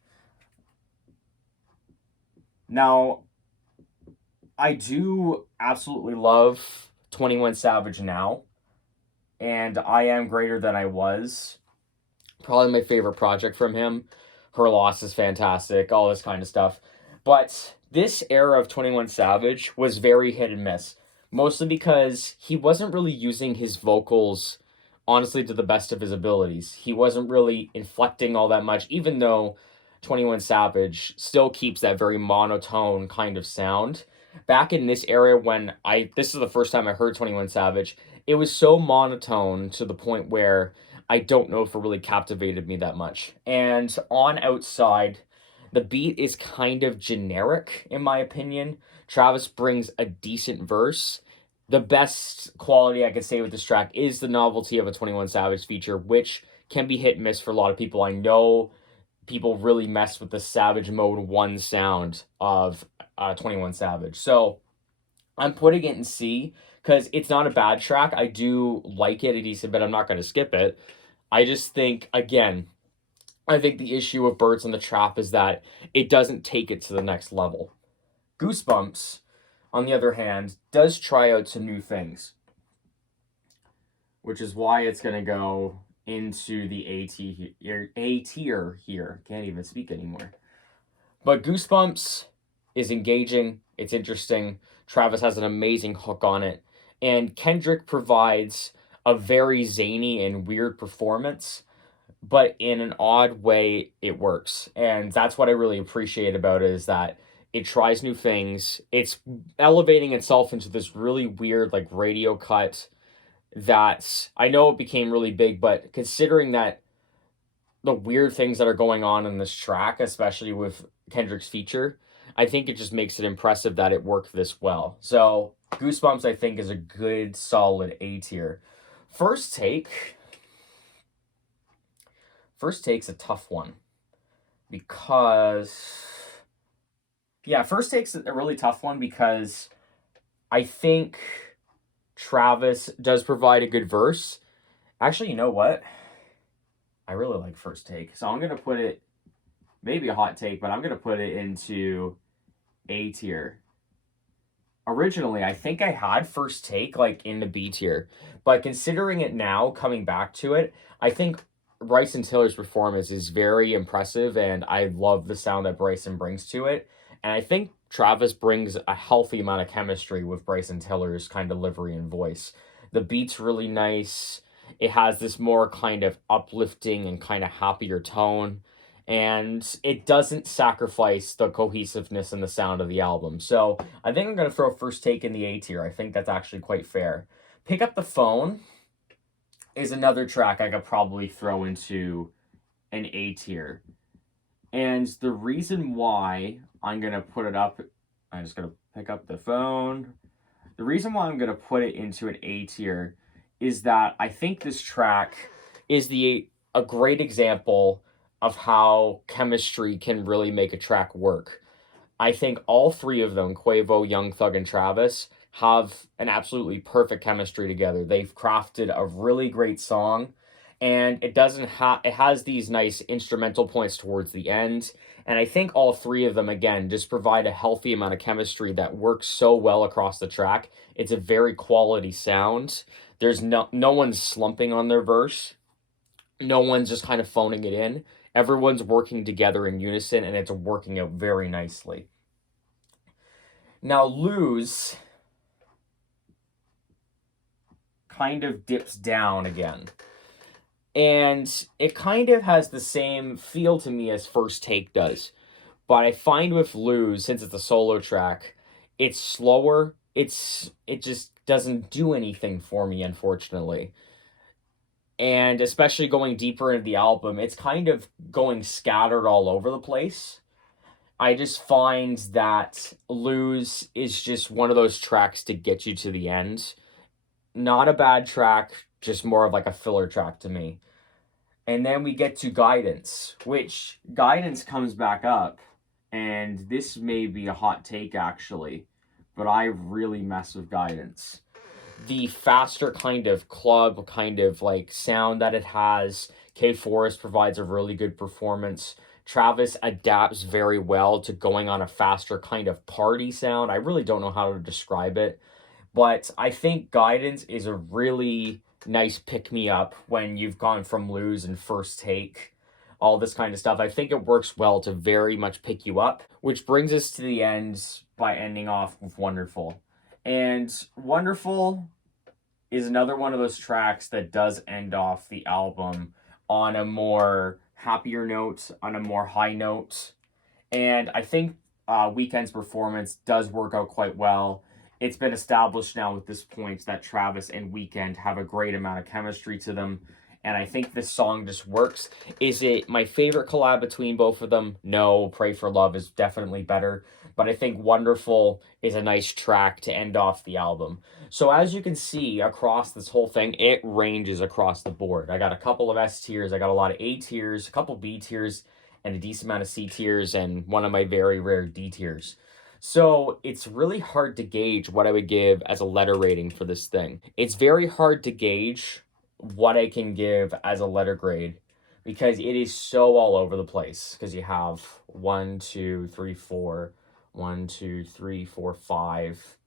Now, I do absolutely love 21 Savage now, and I Am Greater Than I Was. Probably my favorite project from him. Her Loss is fantastic, all this kind of stuff. But this era of 21 Savage was very hit and miss, mostly because he wasn't really using his vocals honestly to the best of his abilities. He wasn't really inflecting all that much, even though 21 Savage still keeps that very monotone kind of sound. Back in this era when this is the first time I heard 21 Savage, it was so monotone to the point where I don't know if it really captivated me that much. And on Outside, the beat is kind of generic in my opinion. Travis brings a decent verse. The best quality I could say with this track is the novelty of a 21 Savage feature, which can be hit and miss for a lot of people. I know people really mess with the Savage Mode 1 sound of 21 Savage. So I'm putting it in C because it's not a bad track. I do like it a decent bit. I'm not going to skip it. I just think, again, I think the issue with Birds in the Trap is that it doesn't take it to the next level. Goosebumps, on the other hand, does try out some new things, which is why it's going to go into the A tier here. Can't even speak anymore. But Goosebumps is engaging. It's interesting. Travis has an amazing hook on it. And Kendrick provides a very zany and weird performance, but in an odd way, it works. And that's what I really appreciate about it, is that it tries new things. It's elevating itself into this really weird, like, radio cut that I know it became really big, but considering that the weird things that are going on in this track, especially with Kendrick's feature, I think it just makes it impressive that it worked this well. So Goosebumps, I think, is a good, solid A tier. First Take. First Take's a tough one because, yeah, First Take's a really tough one because I think Travis does provide a good verse. Actually, you know what? I really like First Take, so I'm gonna put it, maybe a hot take, but I'm gonna put it into A tier. Originally, I think I had First Take like in the B tier, but considering it now, coming back to it, I think Bryson Tiller's performance is very impressive, and I love the sound that Bryson brings to it. And I think Travis brings a healthy amount of chemistry with Bryson Tiller's kind of delivery and voice. The beat's really nice. It has this more kind of uplifting and kind of happier tone, and it doesn't sacrifice the cohesiveness and the sound of the album. So I think I'm going to throw First Take in the A tier. I think that's actually quite fair. Pick Up the Phone is another track I could probably throw into an A tier. And the reason why I'm going to put it up, I'm just going to pick up the phone. The reason why I'm going to put it into an A tier is that I think this track is a great example of how chemistry can really make a track work. I think all three of them, Quavo, Young Thug, and Travis, have an absolutely perfect chemistry together. They've crafted a really great song, and it has these nice instrumental points towards the end. And I think all three of them, again, just provide a healthy amount of chemistry that works so well across the track. It's a very quality sound. There's no one's slumping on their verse. No one's just kind of phoning it in. Everyone's working together in unison, and it's working out very nicely. Now, Lose kind of dips down again. And it kind of has the same feel to me as First Take does. But I find with Lose, since it's a solo track, it's slower. It just doesn't do anything for me, unfortunately. And especially going deeper into the album, it's kind of going scattered all over the place. I just find that Lose is just one of those tracks to get you to the end. Not a bad track, just more of like a filler track to me. And then we get to Guidance, which Guidance comes back up, and this may be a hot take actually, but I really mess with Guidance. The faster kind of club kind of like sound that it has, K Forest provides a really good performance. Travis adapts very well to going on a faster kind of party sound. I really don't know how to describe it, but I think Guidance is a really nice pick-me-up when you've gone from Lose and First Take, all this kind of stuff. I think it works well to very much pick you up, which brings us to the end by ending off with Wonderful. And Wonderful is another one of those tracks that does end off the album on a more happier note, on a more high note. And I think Weeknd's performance does work out quite well. It's been established now at this point that Travis and Weeknd have a great amount of chemistry to them. And I think this song just works. Is it my favorite collab between both of them? No, Pray for Love is definitely better. But I think Wonderful is a nice track to end off the album. So as you can see across this whole thing, it ranges across the board. I got a couple of S tiers, I got a lot of A tiers, a couple B tiers, and a decent amount of C tiers, and one of my very rare D tiers. So it's really hard to gauge what I would give as a letter rating for this thing. It's very hard to gauge what I can give as a letter grade because it is so all over the place. Because you have 1, 2, 3, 4, 1, 2, 3, 4, 5,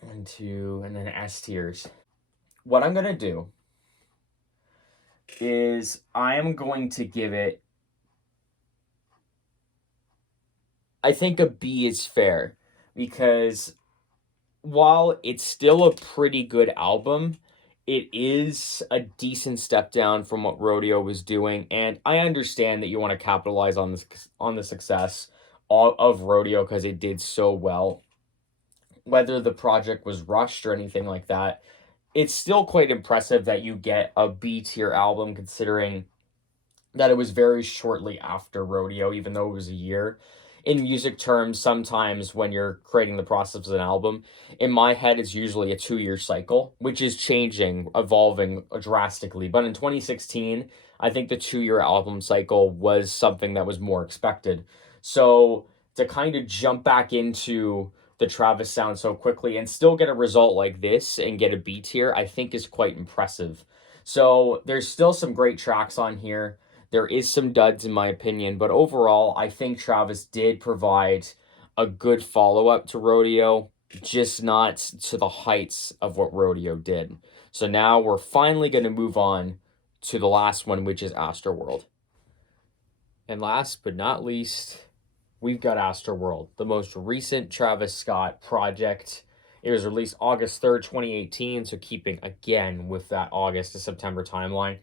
1, 2, and then S tiers. What I'm gonna do is I am going to give it, I think a B is fair, because while it's still a pretty good album, it is a decent step down from what Rodeo was doing, and I understand that you want to capitalize on the success of Rodeo because it did so well. Whether the project was rushed or anything like that, it's still quite impressive that you get a B tier album considering that it was very shortly after Rodeo, even though it was a year. In music terms, sometimes when you're creating the process of an album, in my head, it's usually a 2 year cycle, which is changing, evolving drastically. But in 2016, I think the 2 year album cycle was something that was more expected. So to kind of jump back into the Travis sound so quickly and still get a result like this and get a B tier, I think is quite impressive. So there's still some great tracks on here. There is some duds in my opinion, but overall, I think Travis did provide a good follow-up to Rodeo, just not to the heights of what Rodeo did. So now we're finally going to move on to the last one, which is Astroworld. And last but not least, we've got Astroworld, the most recent Travis Scott project. It was released August 3rd, 2018, so keeping again with that August to September timeline.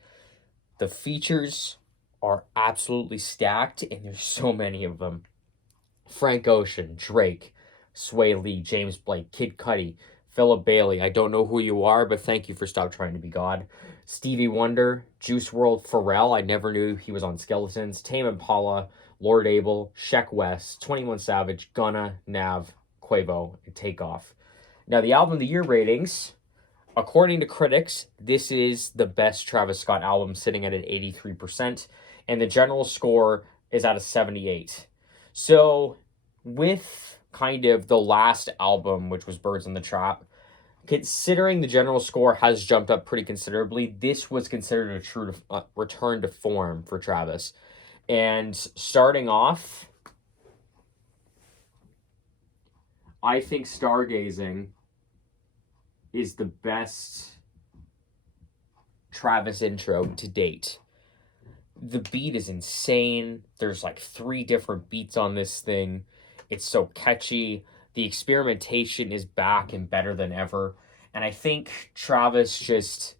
The features are absolutely stacked, and there's so many of them. Frank Ocean, Drake, Sway Lee, James Blake, Kid Cudi, Philip Bailey. I don't know who you are, but thank you for Stop Trying to Be God. Stevie Wonder, Juice WRLD, Pharrell. I never knew he was on Skeletons. Tame Impala, Lord Abel, Sheck West, 21 Savage, Gunna, Nav, Quavo, and Takeoff. Now, the album of the year ratings. According to critics, this is the best Travis Scott album, sitting at an 83%, and the general score is at a 78. So, with kind of the last album, which was Birds in the Trap, considering the general score has jumped up pretty considerably, this was considered a true return to form for Travis. And starting off, I think Stargazing is the best Travis intro to date. The beat is insane. There's like 3 different beats on this thing. It's so catchy. The experimentation is back and better than ever. And I think Travis just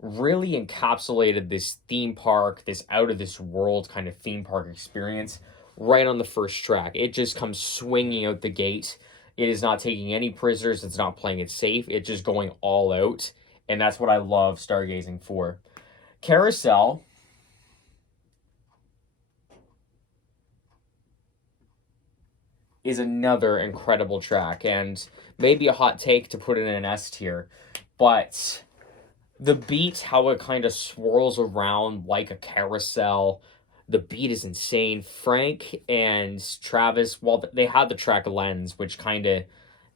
really encapsulated this theme park, this out of this world kind of theme park experience right on the first track. It just comes swinging out the gate. It is not taking any prisoners. It's not playing it safe. It's just going all out. And that's what I love Stargazing for. Carousel is another incredible track. And maybe a hot take to put it in an S tier. But the beat, how it kind of swirls around like a carousel, the beat is insane. Frank and Travis, well, they had the track Lens, which kind of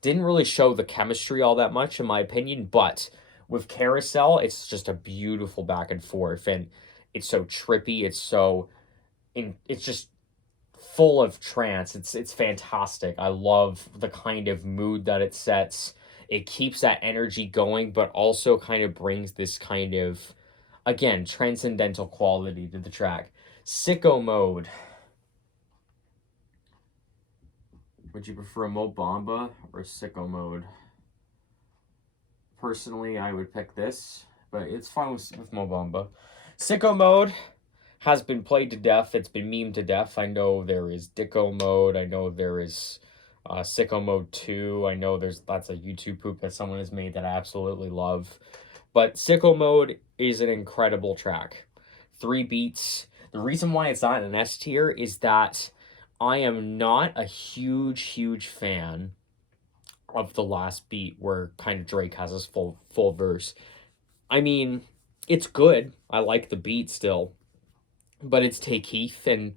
didn't really show the chemistry all that much, in my opinion. But with Carousel, it's just a beautiful back and forth. And it's so trippy. It's just full of trance. It's fantastic. I love the kind of mood that it sets. It keeps that energy going, but also kind of brings this kind of, again, transcendental quality to the track. Sicko Mode. Would you prefer Mo Bamba or Sicko Mode? Personally, I would pick this, but it's fine with Mo Bamba. Sicko Mode has been played to death. It's been memed to death. I know there is Dicko Mode. I know there is Sicko Mode 2. I know that's a YouTube poop that someone has made that I absolutely love. But Sicko Mode is an incredible track. 3 beats. The reason why it's not an S tier is that I am not a huge fan of the last beat where kind of Drake has his full verse. I mean, it's good. I like the beat still. But it's Tay Keith, and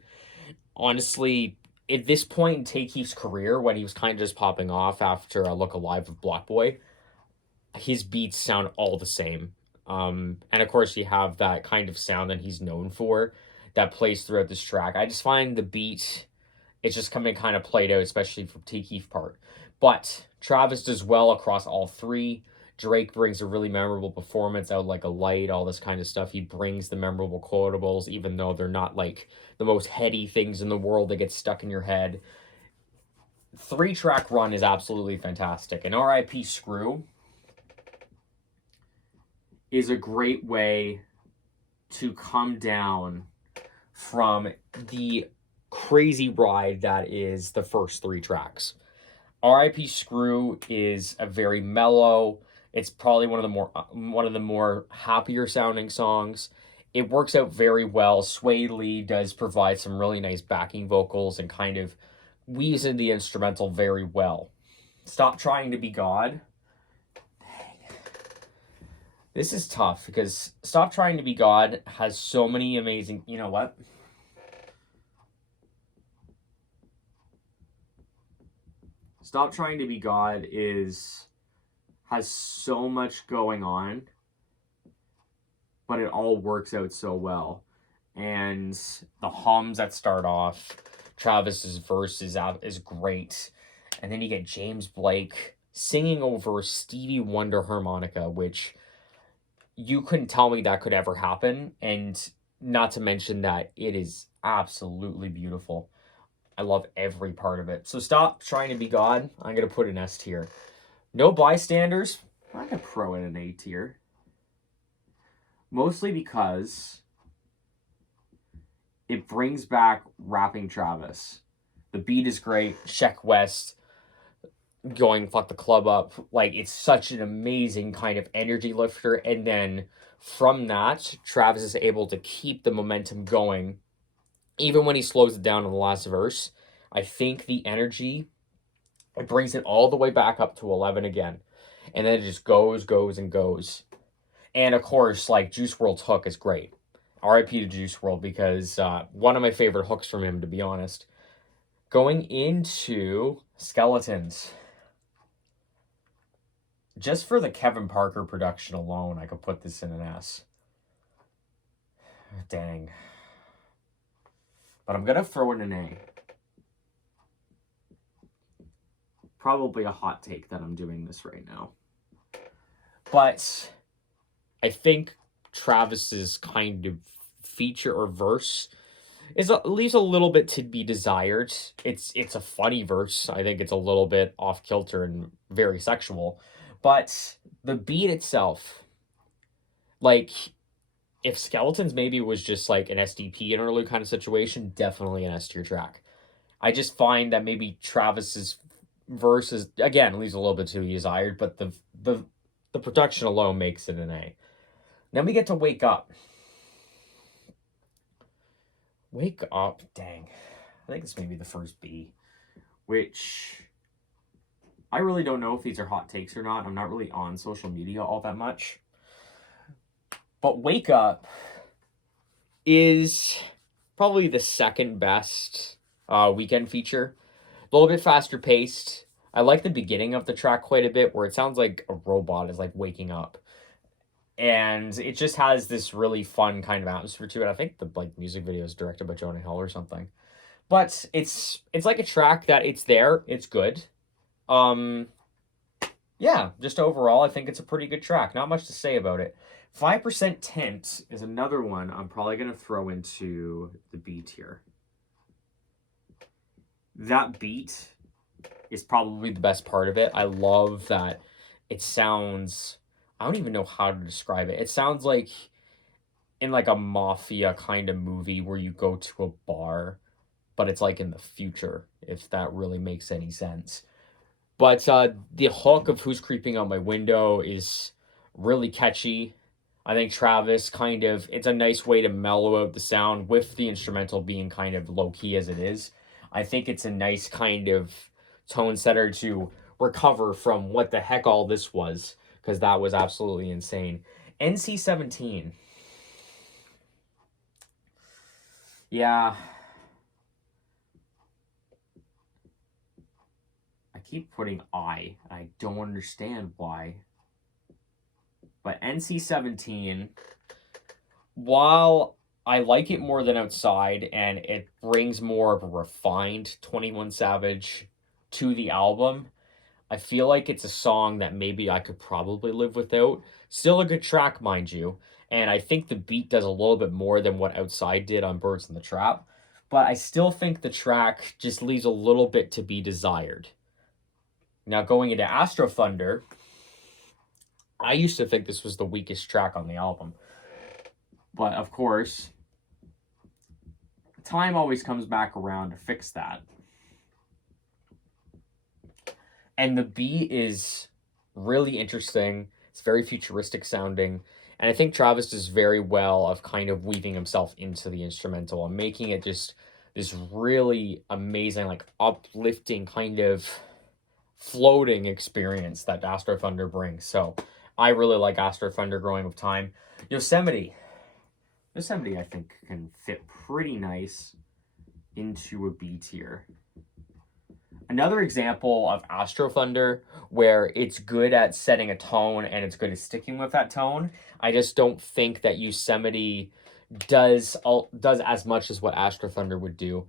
honestly, at this point in Tay Keith's career, when he was kind of just popping off after Look Alive with Block Boy, his beats sound all the same. And of course, you have that kind of sound that he's known for that plays throughout this track. I just find the beat, it's just coming kind of played out, especially from Tay Keith part. But Travis does well across all 3. Drake brings a really memorable performance out like a light, all this kind of stuff. He brings the memorable quotables, even though they're not like the most heady things in the world that get stuck in your head. 3-track run is absolutely fantastic. And R.I.P. Screw is a great way to come down from the crazy ride that is the first 3 tracks. R.I.P. Screw is a very mellow. It's probably one of the more happier sounding songs. It works out very well. Sway Lee does provide some really nice backing vocals and kind of weaves in the instrumental very well. Stop Trying to Be God. This is tough because Stop Trying to Be God has so many amazing... You know what? Stop Trying to Be God has so much going on, but it all works out so well. And the hums that start off, Travis's verse is great. And then you get James Blake singing over Stevie Wonder harmonica, which you couldn't tell me that could ever happen. And not to mention that it is absolutely beautiful. I love every part of it. So Stop Trying to Be God, I'm going to put an S tier. No Bystanders, I'm going to throw in an A tier. Mostly because it brings back rapping Travis. The beat is great. Sheck West going fuck the club up. Like, it's such an amazing kind of energy lifter. And then from that, Travis is able to keep the momentum going. Even when he slows it down in the last verse, I think the energy, it brings it all the way back up to 11 again. And then it just goes, and goes. And of course, like, Juice WRLD's hook is great. R.I.P. to Juice WRLD, because one of my favorite hooks from him, to be honest. Going into Skeletons. Just for the Kevin Parker production alone, I could put this in an S. Dang. But I'm going to throw in an A. Probably a hot take that I'm doing this right now. But I think Travis's kind of feature or verse leaves a little bit to be desired. It's a funny verse. I think it's a little bit off kilter and very sexual. But the beat itself, like, if Skeletons maybe was just like an SDP interlude kind of situation, definitely an S tier track. I just find that maybe Travis's verse is, again, leaves a little bit to be desired, but the production alone makes it an A. Then we get to Wake Up. Wake Up, dang. I think this may be the first B, which I really don't know if these are hot takes or not. I'm not really on social media all that much. But Wake Up is probably the second best Weeknd feature. A little bit faster paced. I like the beginning of the track quite a bit, where it sounds like a robot is like waking up. And it just has this really fun kind of atmosphere to it. I think the music video is directed by Jonah Hill or something. But it's like a track that it's there, it's good. Yeah, just overall, I think it's a pretty good track. Not much to say about it. 5% Tint is another one I'm probably going to throw into the B tier. That beat is probably the best part of it. I love that it sounds... I don't even know how to describe it. It sounds like in like a mafia kind of movie where you go to a bar, but it's like in the future, if that really makes any sense. But the hook of Who's Creeping on My Window is really catchy. I think Travis it's a nice way to mellow out the sound with the instrumental being kind of low-key as it is. I think it's a nice kind of tone setter to recover from what the heck all this was, because that was absolutely insane. NC-17. Yeah. I keep putting I don't understand why. But NC-17, while I like it more than Outside, and it brings more of a refined 21 Savage to the album, I feel like it's a song that maybe I could probably live without. Still a good track, mind you. And I think the beat does a little bit more than what Outside did on Birds in the Trap. But I still think the track just leaves a little bit to be desired. Now, going into Astro Thunder, I used to think this was the weakest track on the album. But of course, time always comes back around to fix that. And the beat is really interesting. It's very futuristic sounding. And I think Travis does very well of kind of weaving himself into the instrumental and making it just this really amazing, like uplifting kind of floating experience that Astro Thunder brings. So I really like Astro Thunder growing with time. Yosemite, I think, can fit pretty nice into a B tier. Another example of Astro Thunder where it's good at setting a tone and it's good at sticking with that tone. I just don't think that Yosemite does as much as what Astro Thunder would do.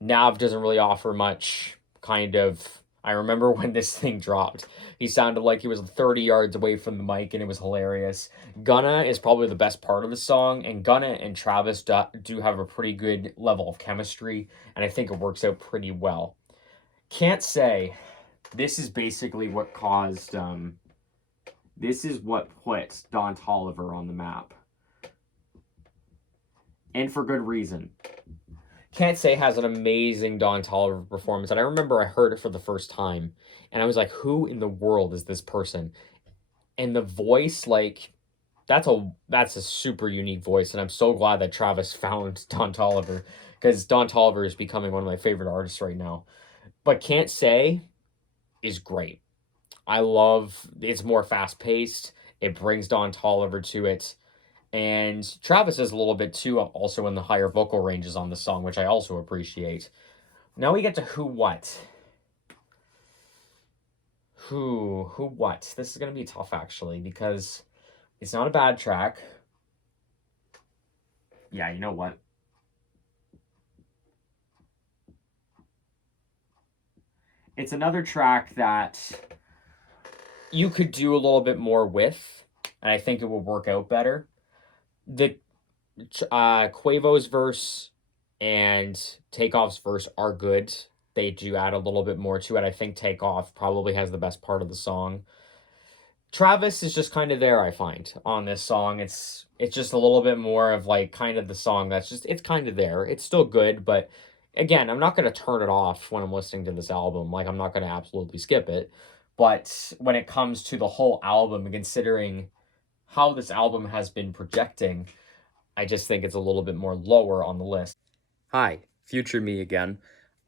Nav doesn't really offer much kind of. I remember when this thing dropped, he sounded like he was 30 yards away from the mic, and it was hilarious. Gunna is probably the best part of the song, and Gunna and Travis do have a pretty good level of chemistry, and I think it works out pretty well. Can't Say, this is basically what caused, this is what put Don Toliver on the map. And for good reason. Can't Say has an amazing Don Toliver performance, and I remember I heard it for the first time, and I was like, who in the world is this person? And the voice, like, that's a super unique voice, and I'm so glad that Travis found Don Toliver, because Don Toliver is becoming one of my favorite artists right now. But Can't Say is great. I love it's more fast paced. It brings Don Toliver to it. And Travis is a little bit too, also in the higher vocal ranges on the song, which I also appreciate. Now we get to Who What. Who What? This is going to be tough, actually, because it's not a bad track. Yeah, you know what? It's another track that you could do a little bit more with, and I think it will work out better. The Quavo's verse and Takeoff's verse are good. They do add a little bit more to it. I think Takeoff probably has the best part of the song. Travis is just kind of there, I find, on this song. It's just a little bit more of like kind of the song that's just, it's kind of there. It's still good, but again, I'm not going to turn it off when I'm listening to this album. Like, I'm not going to absolutely skip it. But when it comes to the whole album, and considering how this album has been projecting, I just think it's a little bit more lower on the list. Hi, future me again.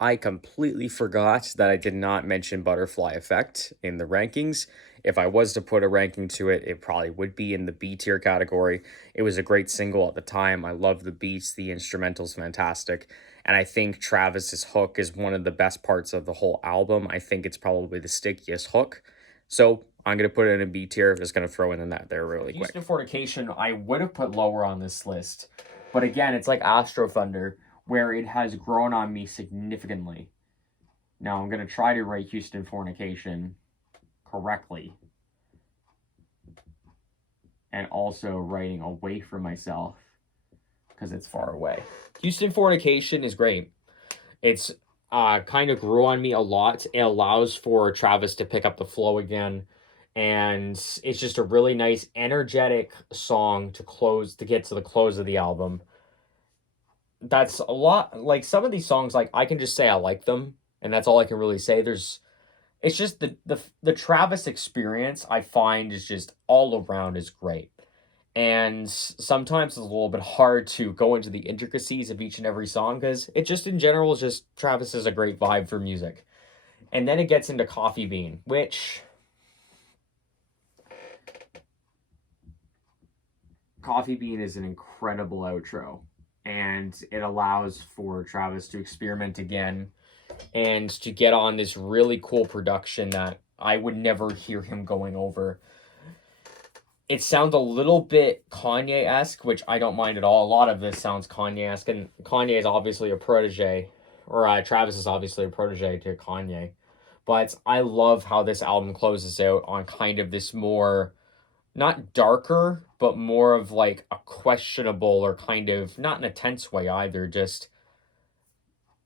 I completely forgot that I did not mention Butterfly Effect in the rankings. If I was to put a ranking to it, it probably would be in the B tier category. It was a great single at the time. I love the beats. The instrumental's fantastic. And I think Travis's hook is one of the best parts of the whole album. I think it's probably the stickiest hook. So I'm going to put it in a B tier. I'm just going to throw in that there really quick. Houston Fornication, I would have put lower on this list. But again, it's like Astro Thunder, where it has grown on me significantly. Now, I'm going to try to rate Houston Fornication correctly. And also writing away from myself, because it's far away. Houston Fornication is great. It's kind of grew on me a lot. It allows for Travis to pick up the flow again. And it's just a really nice, energetic song to get to the close of the album. That's a lot, like some of these songs, like I can just say I like them, and that's all I can really say. It's just the Travis experience I find is just all around is great. And sometimes it's a little bit hard to go into the intricacies of each and every song, because it just in general is just Travis is a great vibe for music. And then it gets into Coffee Bean, which Coffee Bean is an incredible outro. And it allows for Travis to experiment again and to get on this really cool production that I would never hear him going over. It sounds a little bit Kanye-esque, which I don't mind at all. A lot of this sounds Kanye-esque, and Kanye is obviously a protege, or Travis is obviously a protege to Kanye. But I love how this album closes out on kind of this more, not darker, but more of like a questionable, or kind of not in a tense way either, just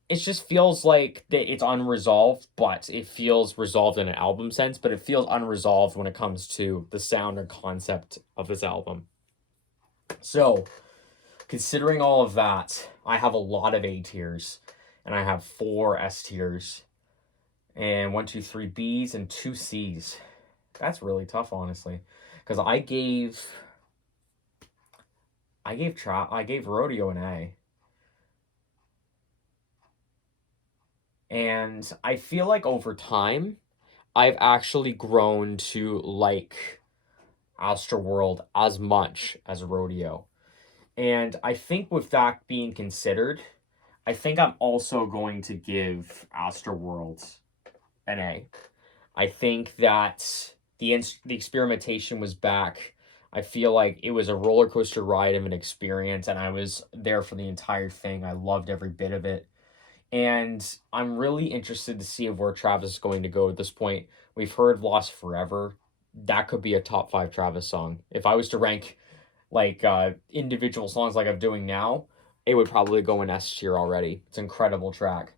it just feels like that it's unresolved, but it feels resolved in an album sense, but it feels unresolved when it comes to the sound and concept of this album. So, considering all of that, I have a lot of A tiers, and I have 4 S tiers, and 1, 2, 3 Bs, and 2 Cs. That's really tough, honestly, because I gave Rodeo an A. And I feel like over time, I've actually grown to like Astroworld as much as Rodeo. And I think with that being considered, I think I'm also going to give Astroworld an A. I think that the experimentation was back. I feel like it was a roller coaster ride of an experience, and I was there for the entire thing. I loved every bit of it. And I'm really interested to see where Travis is going to go at this point. We've heard Lost Forever. That could be a top 5 Travis song. If I was to rank like individual songs like I'm doing now, it would probably go in S tier already. It's an incredible track.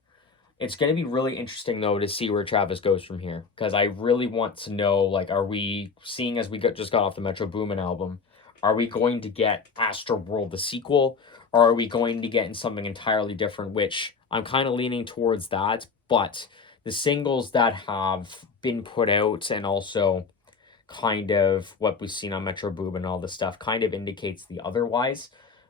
It's going to be really interesting though to see where Travis goes from here, because I really want to know, like, are we seeing, as we just got off the Metro Boomin album, are we going to get Astroworld the sequel, or are we going to get in something entirely different, which I'm kind of leaning towards that, but the singles that have been put out, and also kind of what we've seen on Metro Boomin and all this stuff, kind of indicates the otherwise.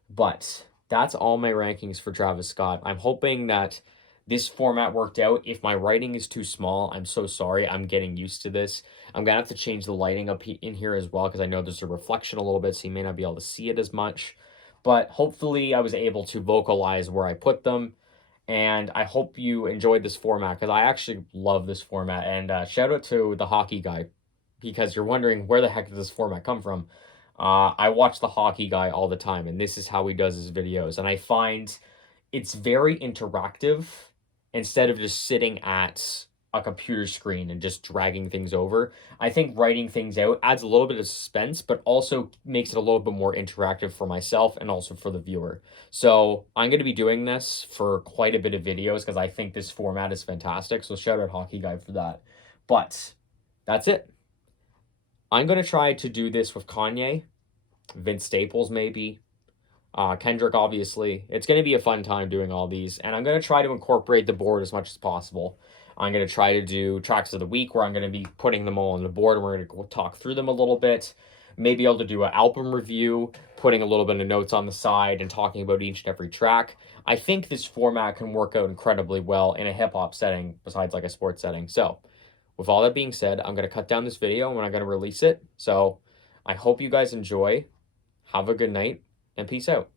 But that's all my rankings for Travis Scott. I'm hoping that this format worked out. If my writing is too small, I'm so sorry. I'm getting used to this. I'm going to have to change the lighting up in here as well, because I know there's a reflection a little bit, so you may not be able to see it as much. But hopefully I was able to vocalize where I put them. And I hope you enjoyed this format, because I actually love this format. And shout out to the hockey guy, because you're wondering where the heck did this format come from. I watch the hockey guy all the time, and this is how he does his videos. And I find it's very interactive instead of just sitting at a computer screen and just dragging things over. I think writing things out adds a little bit of suspense, but also makes it a little bit more interactive for myself and also for the viewer. So I'm going to be doing this for quite a bit of videos, because I think this format is fantastic. So shout out Hockey Guy for that. But that's it. I'm going to try to do this with Kanye, Vince Staples maybe, Kendrick, obviously. It's going to be a fun time doing all these, and I'm going to try to incorporate the board as much as possible. I'm going to try to do tracks of the week where I'm going to be putting them all on the board, and we're going to talk through them a little bit. Maybe able to do an album review, putting a little bit of notes on the side and talking about each and every track. I think this format can work out incredibly well in a hip-hop setting besides like a sports setting. So with all that being said, I'm going to cut down this video when I'm going to release it. So I hope you guys enjoy. Have a good night, and peace out.